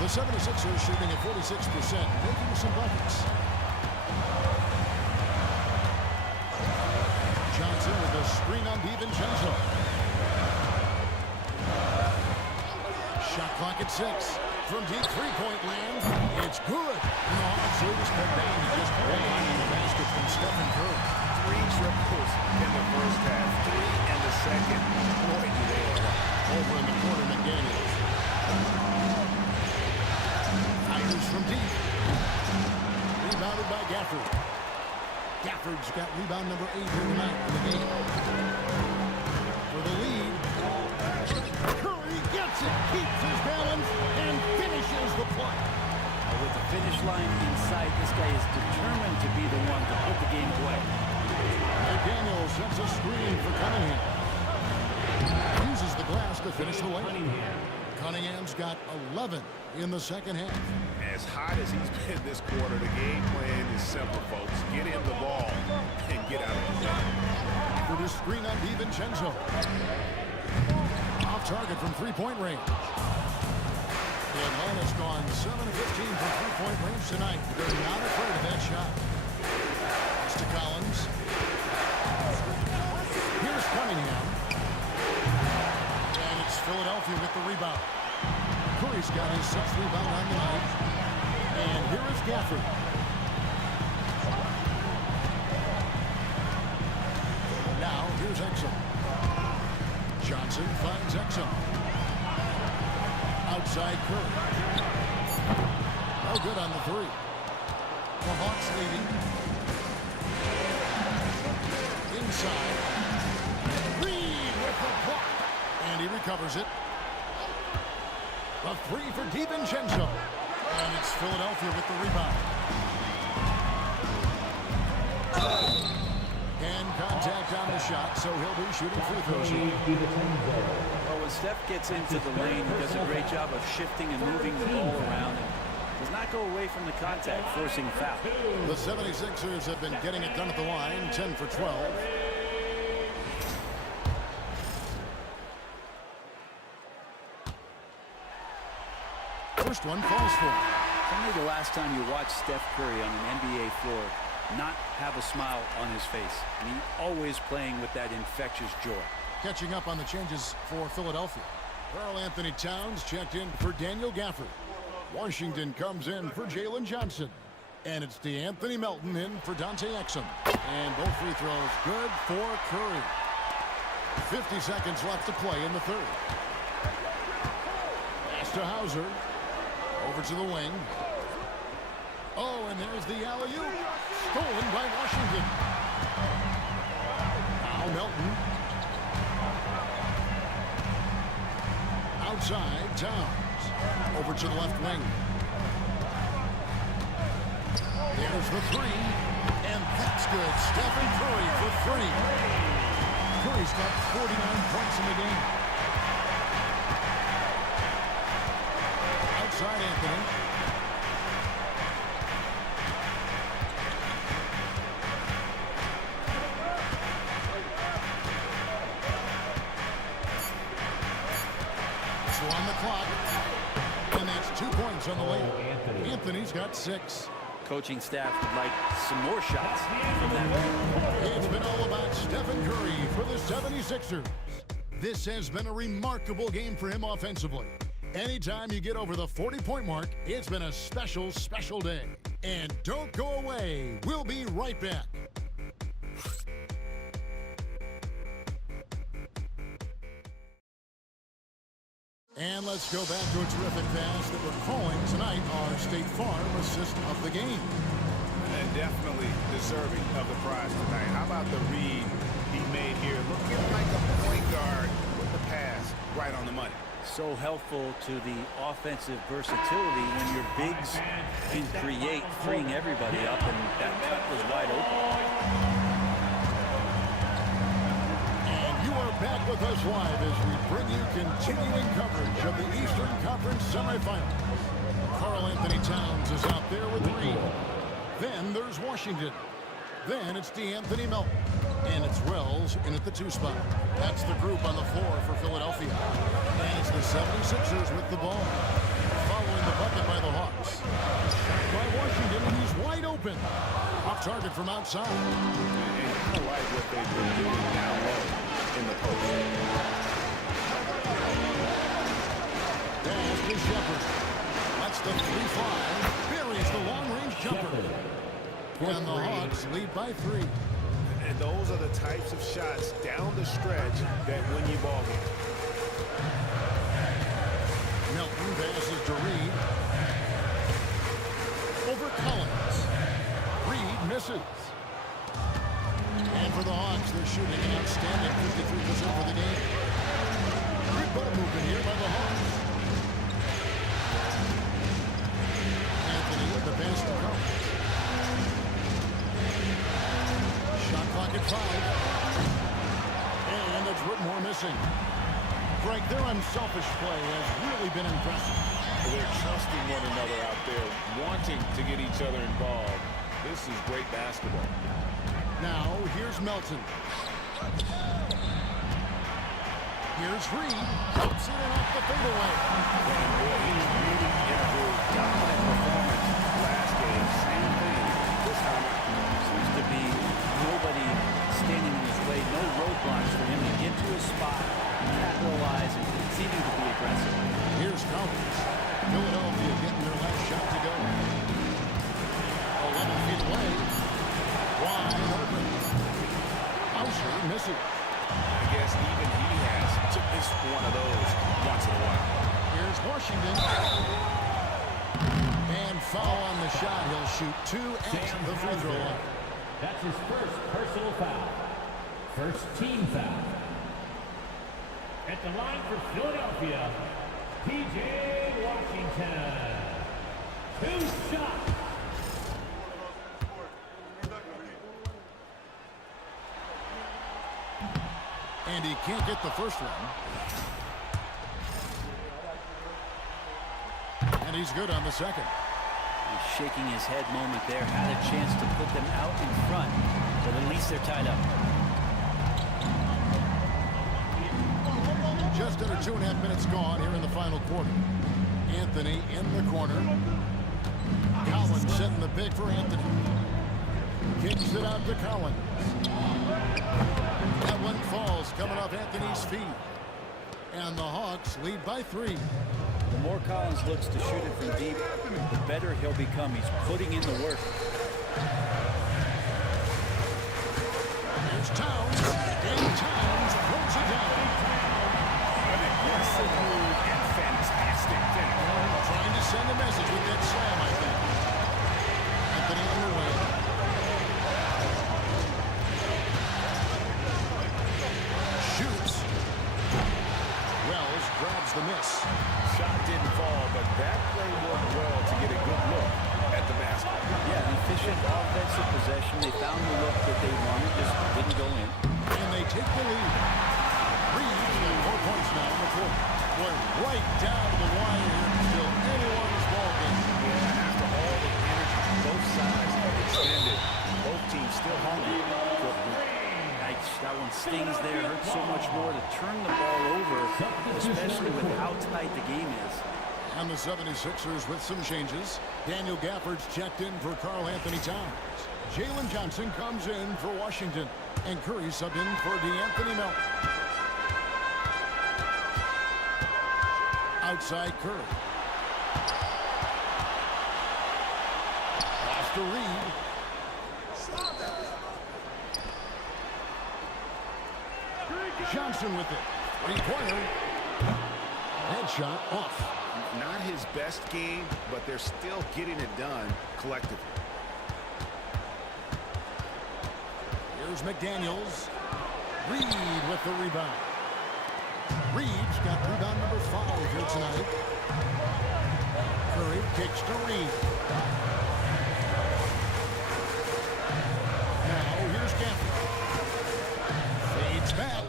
The 76ers shooting at 46%, making some buckets. Johnson with a screen on DiVincenzo. Shot clock at 6. From deep 3-point land, it's good. And the Hawks just come down to just 1 in the basket from Stephen Curry. 3 triples in the first half, 3 in the second. Boy, do they are. Over in the corner, McDaniels. Fires from deep. Rebounded by Gafford. Gafford's got rebound number 8 here tonight in the game. For the lead. Curry gets it, keeps his balance, and finishes the play. With the finish line inside, this guy is determined to be the one to put the game away. McDaniels sets a screen for Cunningham. Uses the glass to finish the layup. Cunningham's got 11 in the second half. As hot as he's been this quarter, the game plan is simple, folks. Get him the ball and get out of the zone. For this screen on DiVincenzo. Off target from 3-point range. Atlanta's gone 7 of 15 from 3-point range tonight. They're not afraid of that shot. It's to Collins. Here's Cunningham. And it's Philadelphia with the rebound. Curry's got his 6th rebound on the night. And here is Gafford. Now here's Exum. Johnson finds Exum. Outside Curry. No good on the 3. The Hawks leading. Inside. Reed with the block. And he recovers it. A 3 for DiVincenzo. And it's Philadelphia with the rebound. And contact on the shot, so he'll be shooting free throws. Well, when Steph gets into the lane, he does a great job of shifting and moving the ball around and does not go away from the contact, forcing a foul. The 76ers have been getting it done at the line, 10 for 12. First one falls for him. Probably the last time you watched Steph Curry on an NBA floor not have a smile on his face. And he always playing with that infectious joy. Catching up on the changes for Philadelphia. Karl Anthony Towns checked in for Daniel Gafford. Washington comes in for Jalen Johnson. And it's DeAnthony Melton in for Dante Exum. And both free throws good for Curry. 50 seconds left to play in the third. Pass to Hauser. Over to the wing. Oh, and there's the alley-oop. Stolen by Washington. Now Melton. Outside, Towns. Over to the left wing. There's the three. And that's good. Stephen Curry for three. Curry's got 49 points in the game. Outside Anthony. So on the clock. And that's 2 points on the layup. Anthony's got 6. Coaching staff would like some more shots from that. It's been all about Stephen Curry for the 76ers. This has been a remarkable game for him offensively. Anytime you get over the 40-point mark, it's been a special, special day. And don't go away. We'll be right back. And let's go back to a terrific pass that we're calling tonight our State Farm assist of the game. And definitely deserving of the prize tonight. How about the read he made here? Looking like a point guard with the pass right on the money. So helpful to the offensive versatility when your bigs can create, freeing everybody up, and that cut was wide open. Back with us live as we bring you continuing coverage of the Eastern Conference semifinals. Karl Anthony Towns is out there with the lead. Then there's Washington. Then it's DeAnthony Melton. And it's Wells in at the 2 spot. That's the group on the floor for Philadelphia. And it's the 76ers with the ball. Following the bucket by the Hawks. By Washington, and he's wide open. Off target from outside. And I like what they've been doing down low in the post. Pass to Shepard. That's the 3-5. Buries the long-range jumper. And the Hawks lead by 3. And those are the types of shots down the stretch that win you ball games. Melton passes to Reed. Over Collins. Reed misses. And for the Hawks, they're shooting an outstanding 53% for the game. Good ball movement here by the Hawks. Anthony with the pass to Collins. Shot clock at 5. And it's Whitmore missing. Frank, their unselfish play has really been impressive. They're trusting one another out there, wanting to get each other involved. This is great basketball. Now, here's Melton. Here's Reed. Puts it off the fadeaway. And boy, he's really improved. Dominant performance last game. Same thing this time. Seems to be nobody standing in his way. No roadblocks for him to get to his spot, capitalize, and continue to be aggressive. Here's Collins. Philadelphia getting their last shot to go. 11 feet away. Wide open. Hauser misses. I guess even he has to miss one of those once in a while. Here's Washington. And foul on the shot. He'll shoot 2 at the free throw line. That's his first personal foul. First team foul. At the line for Philadelphia, P.J. Washington. 2 shots. And he can't get the first one. he's good on the second. He's shaking his head moment there. Had a chance to put them out in front, but at least they're tied up. Just under 2.5 minutes gone here in the final quarter. Anthony in the corner. Collins setting the pick for Anthony. Kicks it out to Collins. That one falls coming off Anthony's feet. And the Hawks lead by 3. The more Collins looks to shoot it from deep, the better he'll become. He's putting in the work. Here's Towns. And Towns throws it down. An aggressive move and fantastic finish. Trying to send a message with that slam, I think. Anthony underway. Shoots. Wells grabs the miss. Shot didn't fall, but that play worked well to get a good look at the basket. Yeah, an efficient offensive possession. They found the look that they wanted, just didn't go in. And they take the lead. Reeves with 4 points now in the quarter. Boy, right down to the wire here. Still anyone's ball game. Yeah, after all the energy both sides have extended, both teams still hungry for the win. That one stings there. Hurts so much more to turn the ball over, especially with how tight the game is. And the 76ers with some changes. Daniel Gafford's checked in for Karl Anthony Towns. Jalen Johnson comes in for Washington. And Curry subbed in for DeAnthony Melton. Outside Curry. Pass to Reed. Johnson with it. Three-pointer. Headshot off. Not his best game, but they're still getting it done collectively. Here's McDaniels. Reed with the rebound. Reed's got rebound number 5 here tonight. Curry kicks to Reed. Now here's Gafford. Fades back.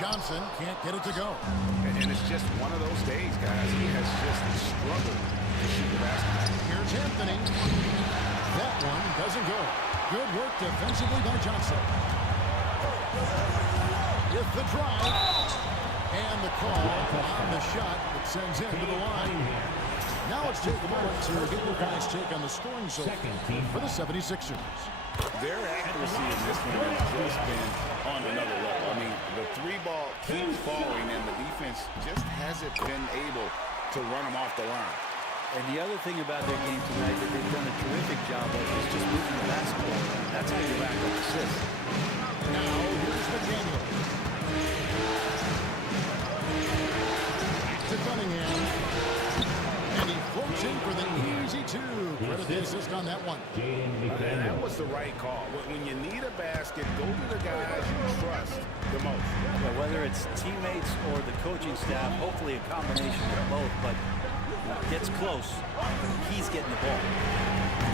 Johnson can't get it to go. And it's just one of those days, guys. He has just struggled to shoot the basket. Here's Anthony. That one doesn't go. Good work defensively by Johnson. With the drive. And the call on the shot that sends him to the line. Now let's take a moment to get your guys' take on the scoring zone for the 76ers. Their accuracy in this one has just been on another level. I mean, the 3-ball keeps falling, and the defense just hasn't been able to run them off the line. And the other thing about their game tonight that they've done a terrific job of is just moving the basketball around. That's how you rack up assists. Now here's McDaniel. Back to Cunningham. And he floats in for the easy 2. Credit the assist on that one. And that was the right call. When you need a basket, go to the guys you trust the most. Yeah, whether it's teammates or the coaching staff, hopefully a combination of both, but gets close, he's getting the ball.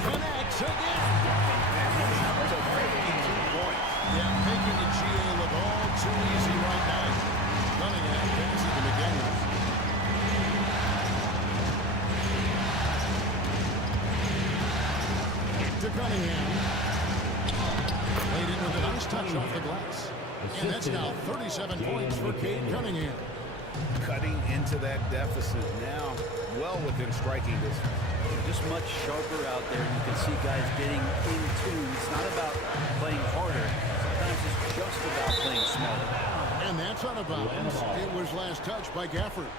Connects again. That was a great 2 points. Yeah, making the GA look all too easy right now. Cunningham passes to McDaniels. To Cunningham. Laid in with a nice touch off the glass. And that's now 37 points for Cade Cunningham. Cutting into that deficit now, well within striking distance. Just much sharper out there. You can see guys getting in tune. It's not about playing harder. Sometimes it's just about playing smarter. And that's out of bounds. It was last touched by Gafford.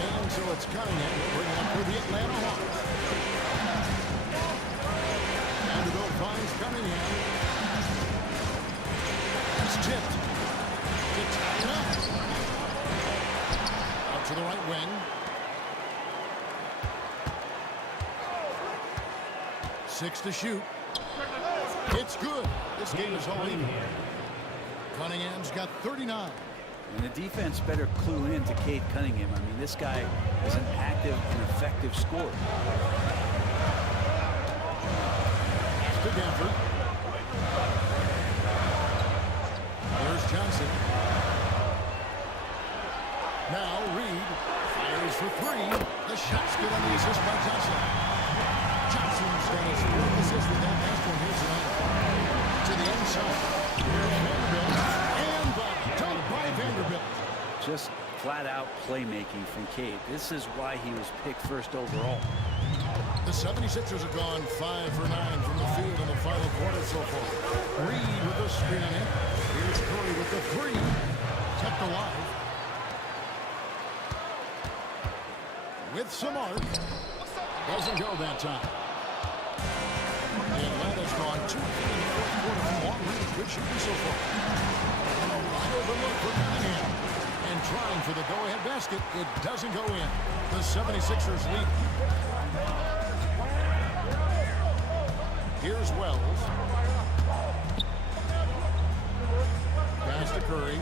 And so it's Cunningham bringing up for the Atlanta Hawks. Vanderbilt finds Cunningham. It's tipped. It's enough. Out to the right wing. 6 to shoot. It's good. This game is all even. Cunningham's got 39. And the defense better clue in to Cade Cunningham. I mean, this guy is an active and effective scorer. To Gafford. Johnson. Now Reed fires for three. The shot's good on the assist by Johnson. Johnson's got his fourth assist with that last one here tonight. To the inside. Here's Vanderbilt. And the dunk by Vanderbilt. Just flat-out playmaking from Cade. This is why he was picked first overall. The 76ers have gone 5 for 9 from the field in the final quarter so far. Reed with the screen on it. Here's Curry with the three. Kept alive. With some arc. Doesn't go that time. The Atlanta's gone 2 in the fourth quarter from long range. Good shooting so far. And a wide open look for Cunningham. And trying for the go-ahead basket. It doesn't go in. The 76ers lead. Here's Wells. Pass to Curry.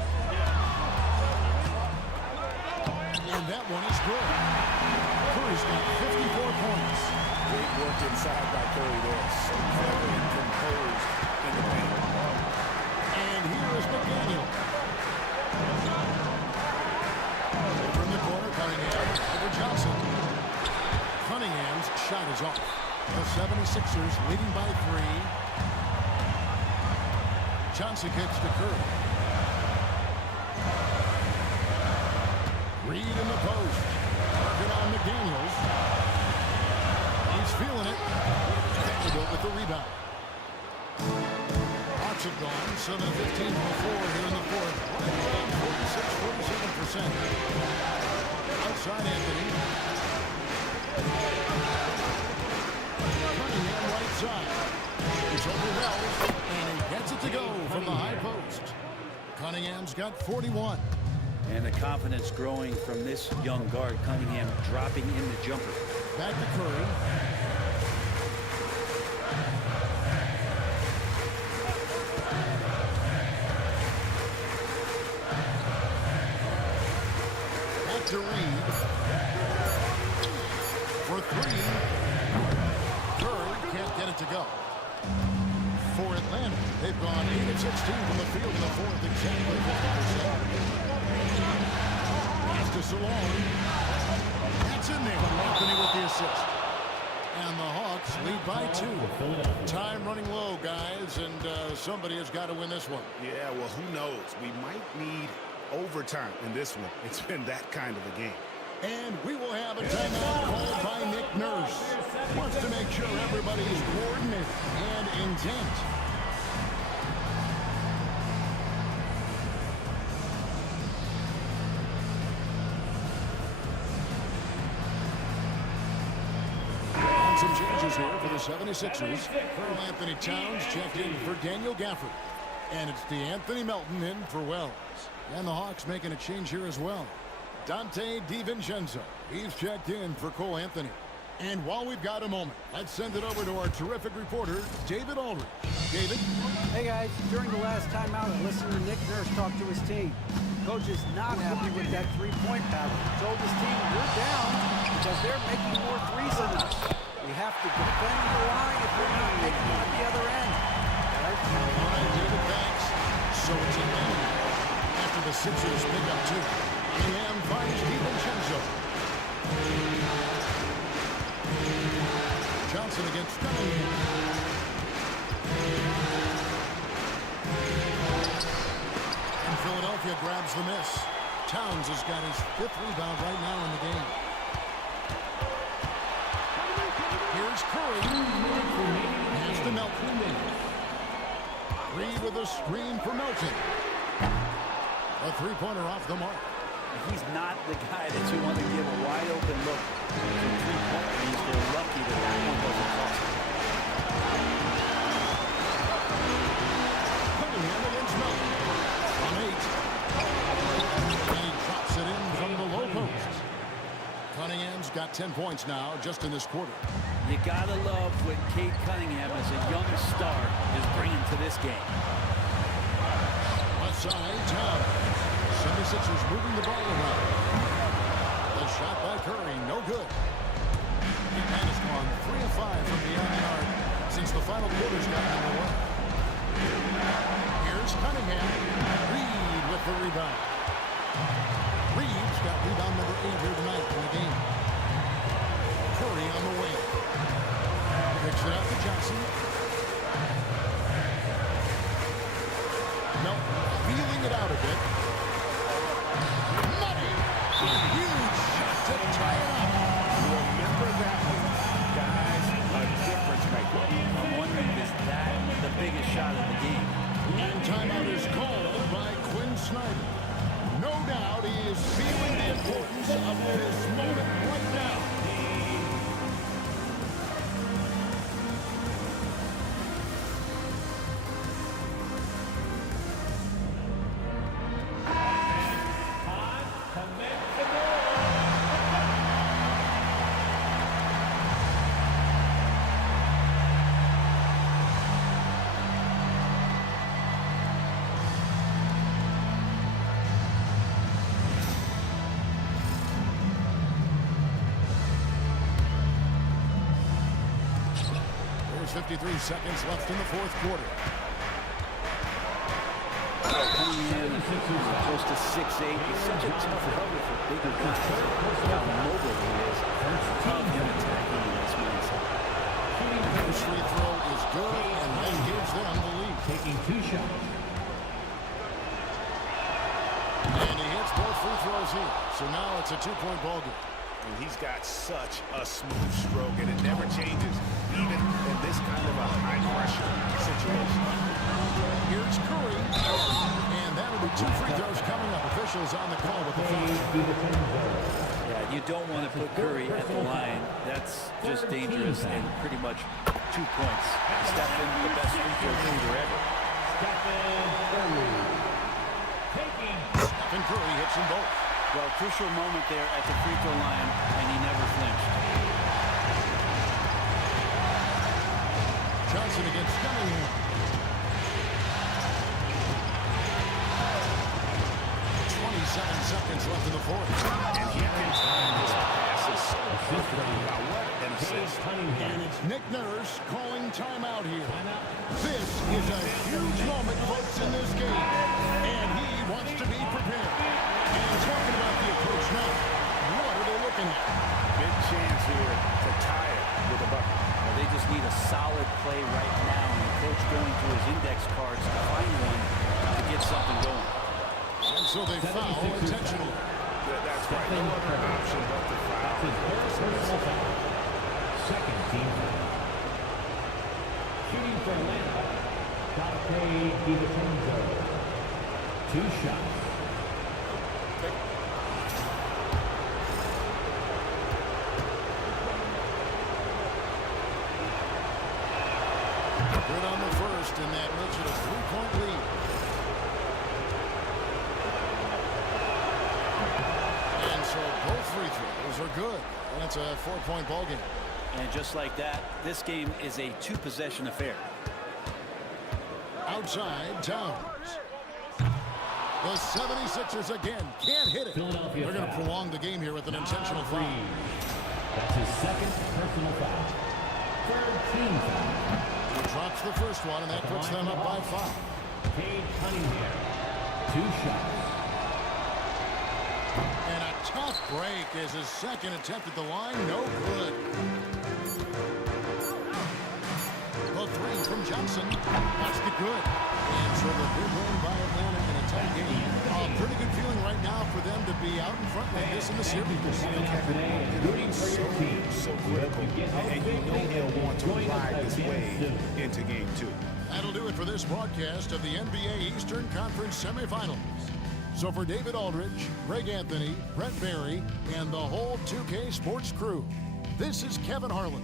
And that one is good. Curry's got 54 points. Great work inside by Curry there. So clever and composed in the paint. And here is McDaniel. From the corner, Cunningham over Johnson. Cunningham's shot is off. The 76ers leading by 3. Johnson kicks to Curry. Reed in the post. Working on McDaniels. He's feeling it. Vanderbilt with the rebound. Hawks have gone 7 of 15 from the floor here in the fourth. 46-47%. Outside Anthony. Cunningham right side. It's over Wells, and he gets it to go from the high post. Cunningham's got 41. And the confidence growing from this young guard. Cunningham dropping in the jumper. Back to Curry. Back to Reed. For three. Curry can't get it to go. For Atlanta, they've gone 8 of 16 from the field in the fourth, exactly 50%. Pass to Salone. That's in there. Anthony with the assist. And the Hawks lead by 2. Time running low, guys, and somebody has got to win this one. Yeah, well, who knows? We might need overtime in this one. It's been that kind of a game. And we will have a timeout called by Nick Nurse. Wants to make sure everybody is coordinated and intent. And some changes here for the 76ers. Carl Anthony Towns checked in for Daniel Gafford. And it's DeAnthony Melton in for Wells. And the Hawks making a change here as well. Dante DiVincenzo. He's checked in for Cole Anthony. And while we've got a moment, let's send it over to our terrific reporter, David Aldridge. David? Hey guys, during the last timeout, I listened to Nick Nurse talk to his team. Coach is not happy with that three-point pattern. Told his team, we're down because they're making more threes than us. We have to defend the line if we're not making them at the other end. All right, David, thanks. So it's a game after the Sixers pick up 2. Cunningham finds DiVincenzo. Johnson against Cunningham. And Philadelphia grabs the miss. Towns has got his 5th rebound right now in the game. Here's Curry. Pass to Melton. Reed with a screen for Melton. A three-pointer off the mark. He's not the guy that you want to give a wide open look for three-point range. They're lucky that that one doesn't cost them. Cunningham against Melton. On 8. And he drops it in from the low post. Cunningham's got 10 points now just in this quarter. You gotta love what Cade Cunningham as a young star is bringing to this game. Left side, Towns. 76ers moving the ball around. The shot by Curry, no good. Big man has gone 3 of 5 from beyond the arc since the final quarter's got underway. Here's Cunningham. Reed Melton feeling it out a bit. Money! A huge shot to tie it up. Remember that one. Guys, a difference maker. I'm wondering, is that the biggest shot of the game? And timeout is called by Quinn Snyder. No doubt he is feeling the importance of this moment right now. There's 53 seconds left in the fourth quarter. Coming in close to 6'8", he's such a tough cover for bigger guys. How mobile he is. Tough him attacking in this mindset. First free throw is good, and that gives them the lead. Taking 2 shots. And he hits both free throws here. So now it's a 2-point ball game. And he's got such a smooth stroke, and it never changes, even in this kind of a high-pressure situation. Here's Curry. And that'll be 2 free throws coming up. Officials on the call with the foul. Yeah, you don't want to put Curry at the line. That's just dangerous and pretty much 2 points. Stephen, the best free throw shooter ever. Stephen Curry hits them both. Well, crucial moment there at the free throw line, and he never flinched. Johnson against Cunningham. 27 seconds left in the fourth. And he can time his passes so perfectly. Wow, what an assist. And it's Nick Nurse calling timeout here. This is a huge moment, folks, in this game. And he wants to be prepared. And talking about the approach now, what are they looking at? Big chance here to tie it with a bucket. Well, they just need a solid play right now, and the coach going through his index cards to find one to get something going. And so they foul intentionally. That's right. No other option but to foul. Second team foul. Shooting for Atlanta. Dante DiVincenzo. 2 shots. Good on the first, and that makes it a 3-point lead. And so both free throws are good. And it's a 4-point ball game. And just like that, this game is a 2-possession affair. Outside, Towns. The 76ers again can't hit it. Philadelphia They're going to foul. prolong the game here with an intentional foul. That's his second personal foul. Third team foul. He drops the first one, and that puts them up by 5. Cade Cunningham. 2 shots. And a tough break is his second attempt at the line. No good. The 3 from Johnson. That's the good. And so the big win by Atlanta in a tight game. A pretty good feeling right now for them to be out in front like this in the series. Rooting for your team. So critical. And you know they'll want to ride this wave into game 2. That'll do it for this broadcast of the NBA Eastern Conference semifinals. So for David Aldridge, Greg Anthony, Brett Barry, and the whole 2K Sports crew, this is Kevin Harlan.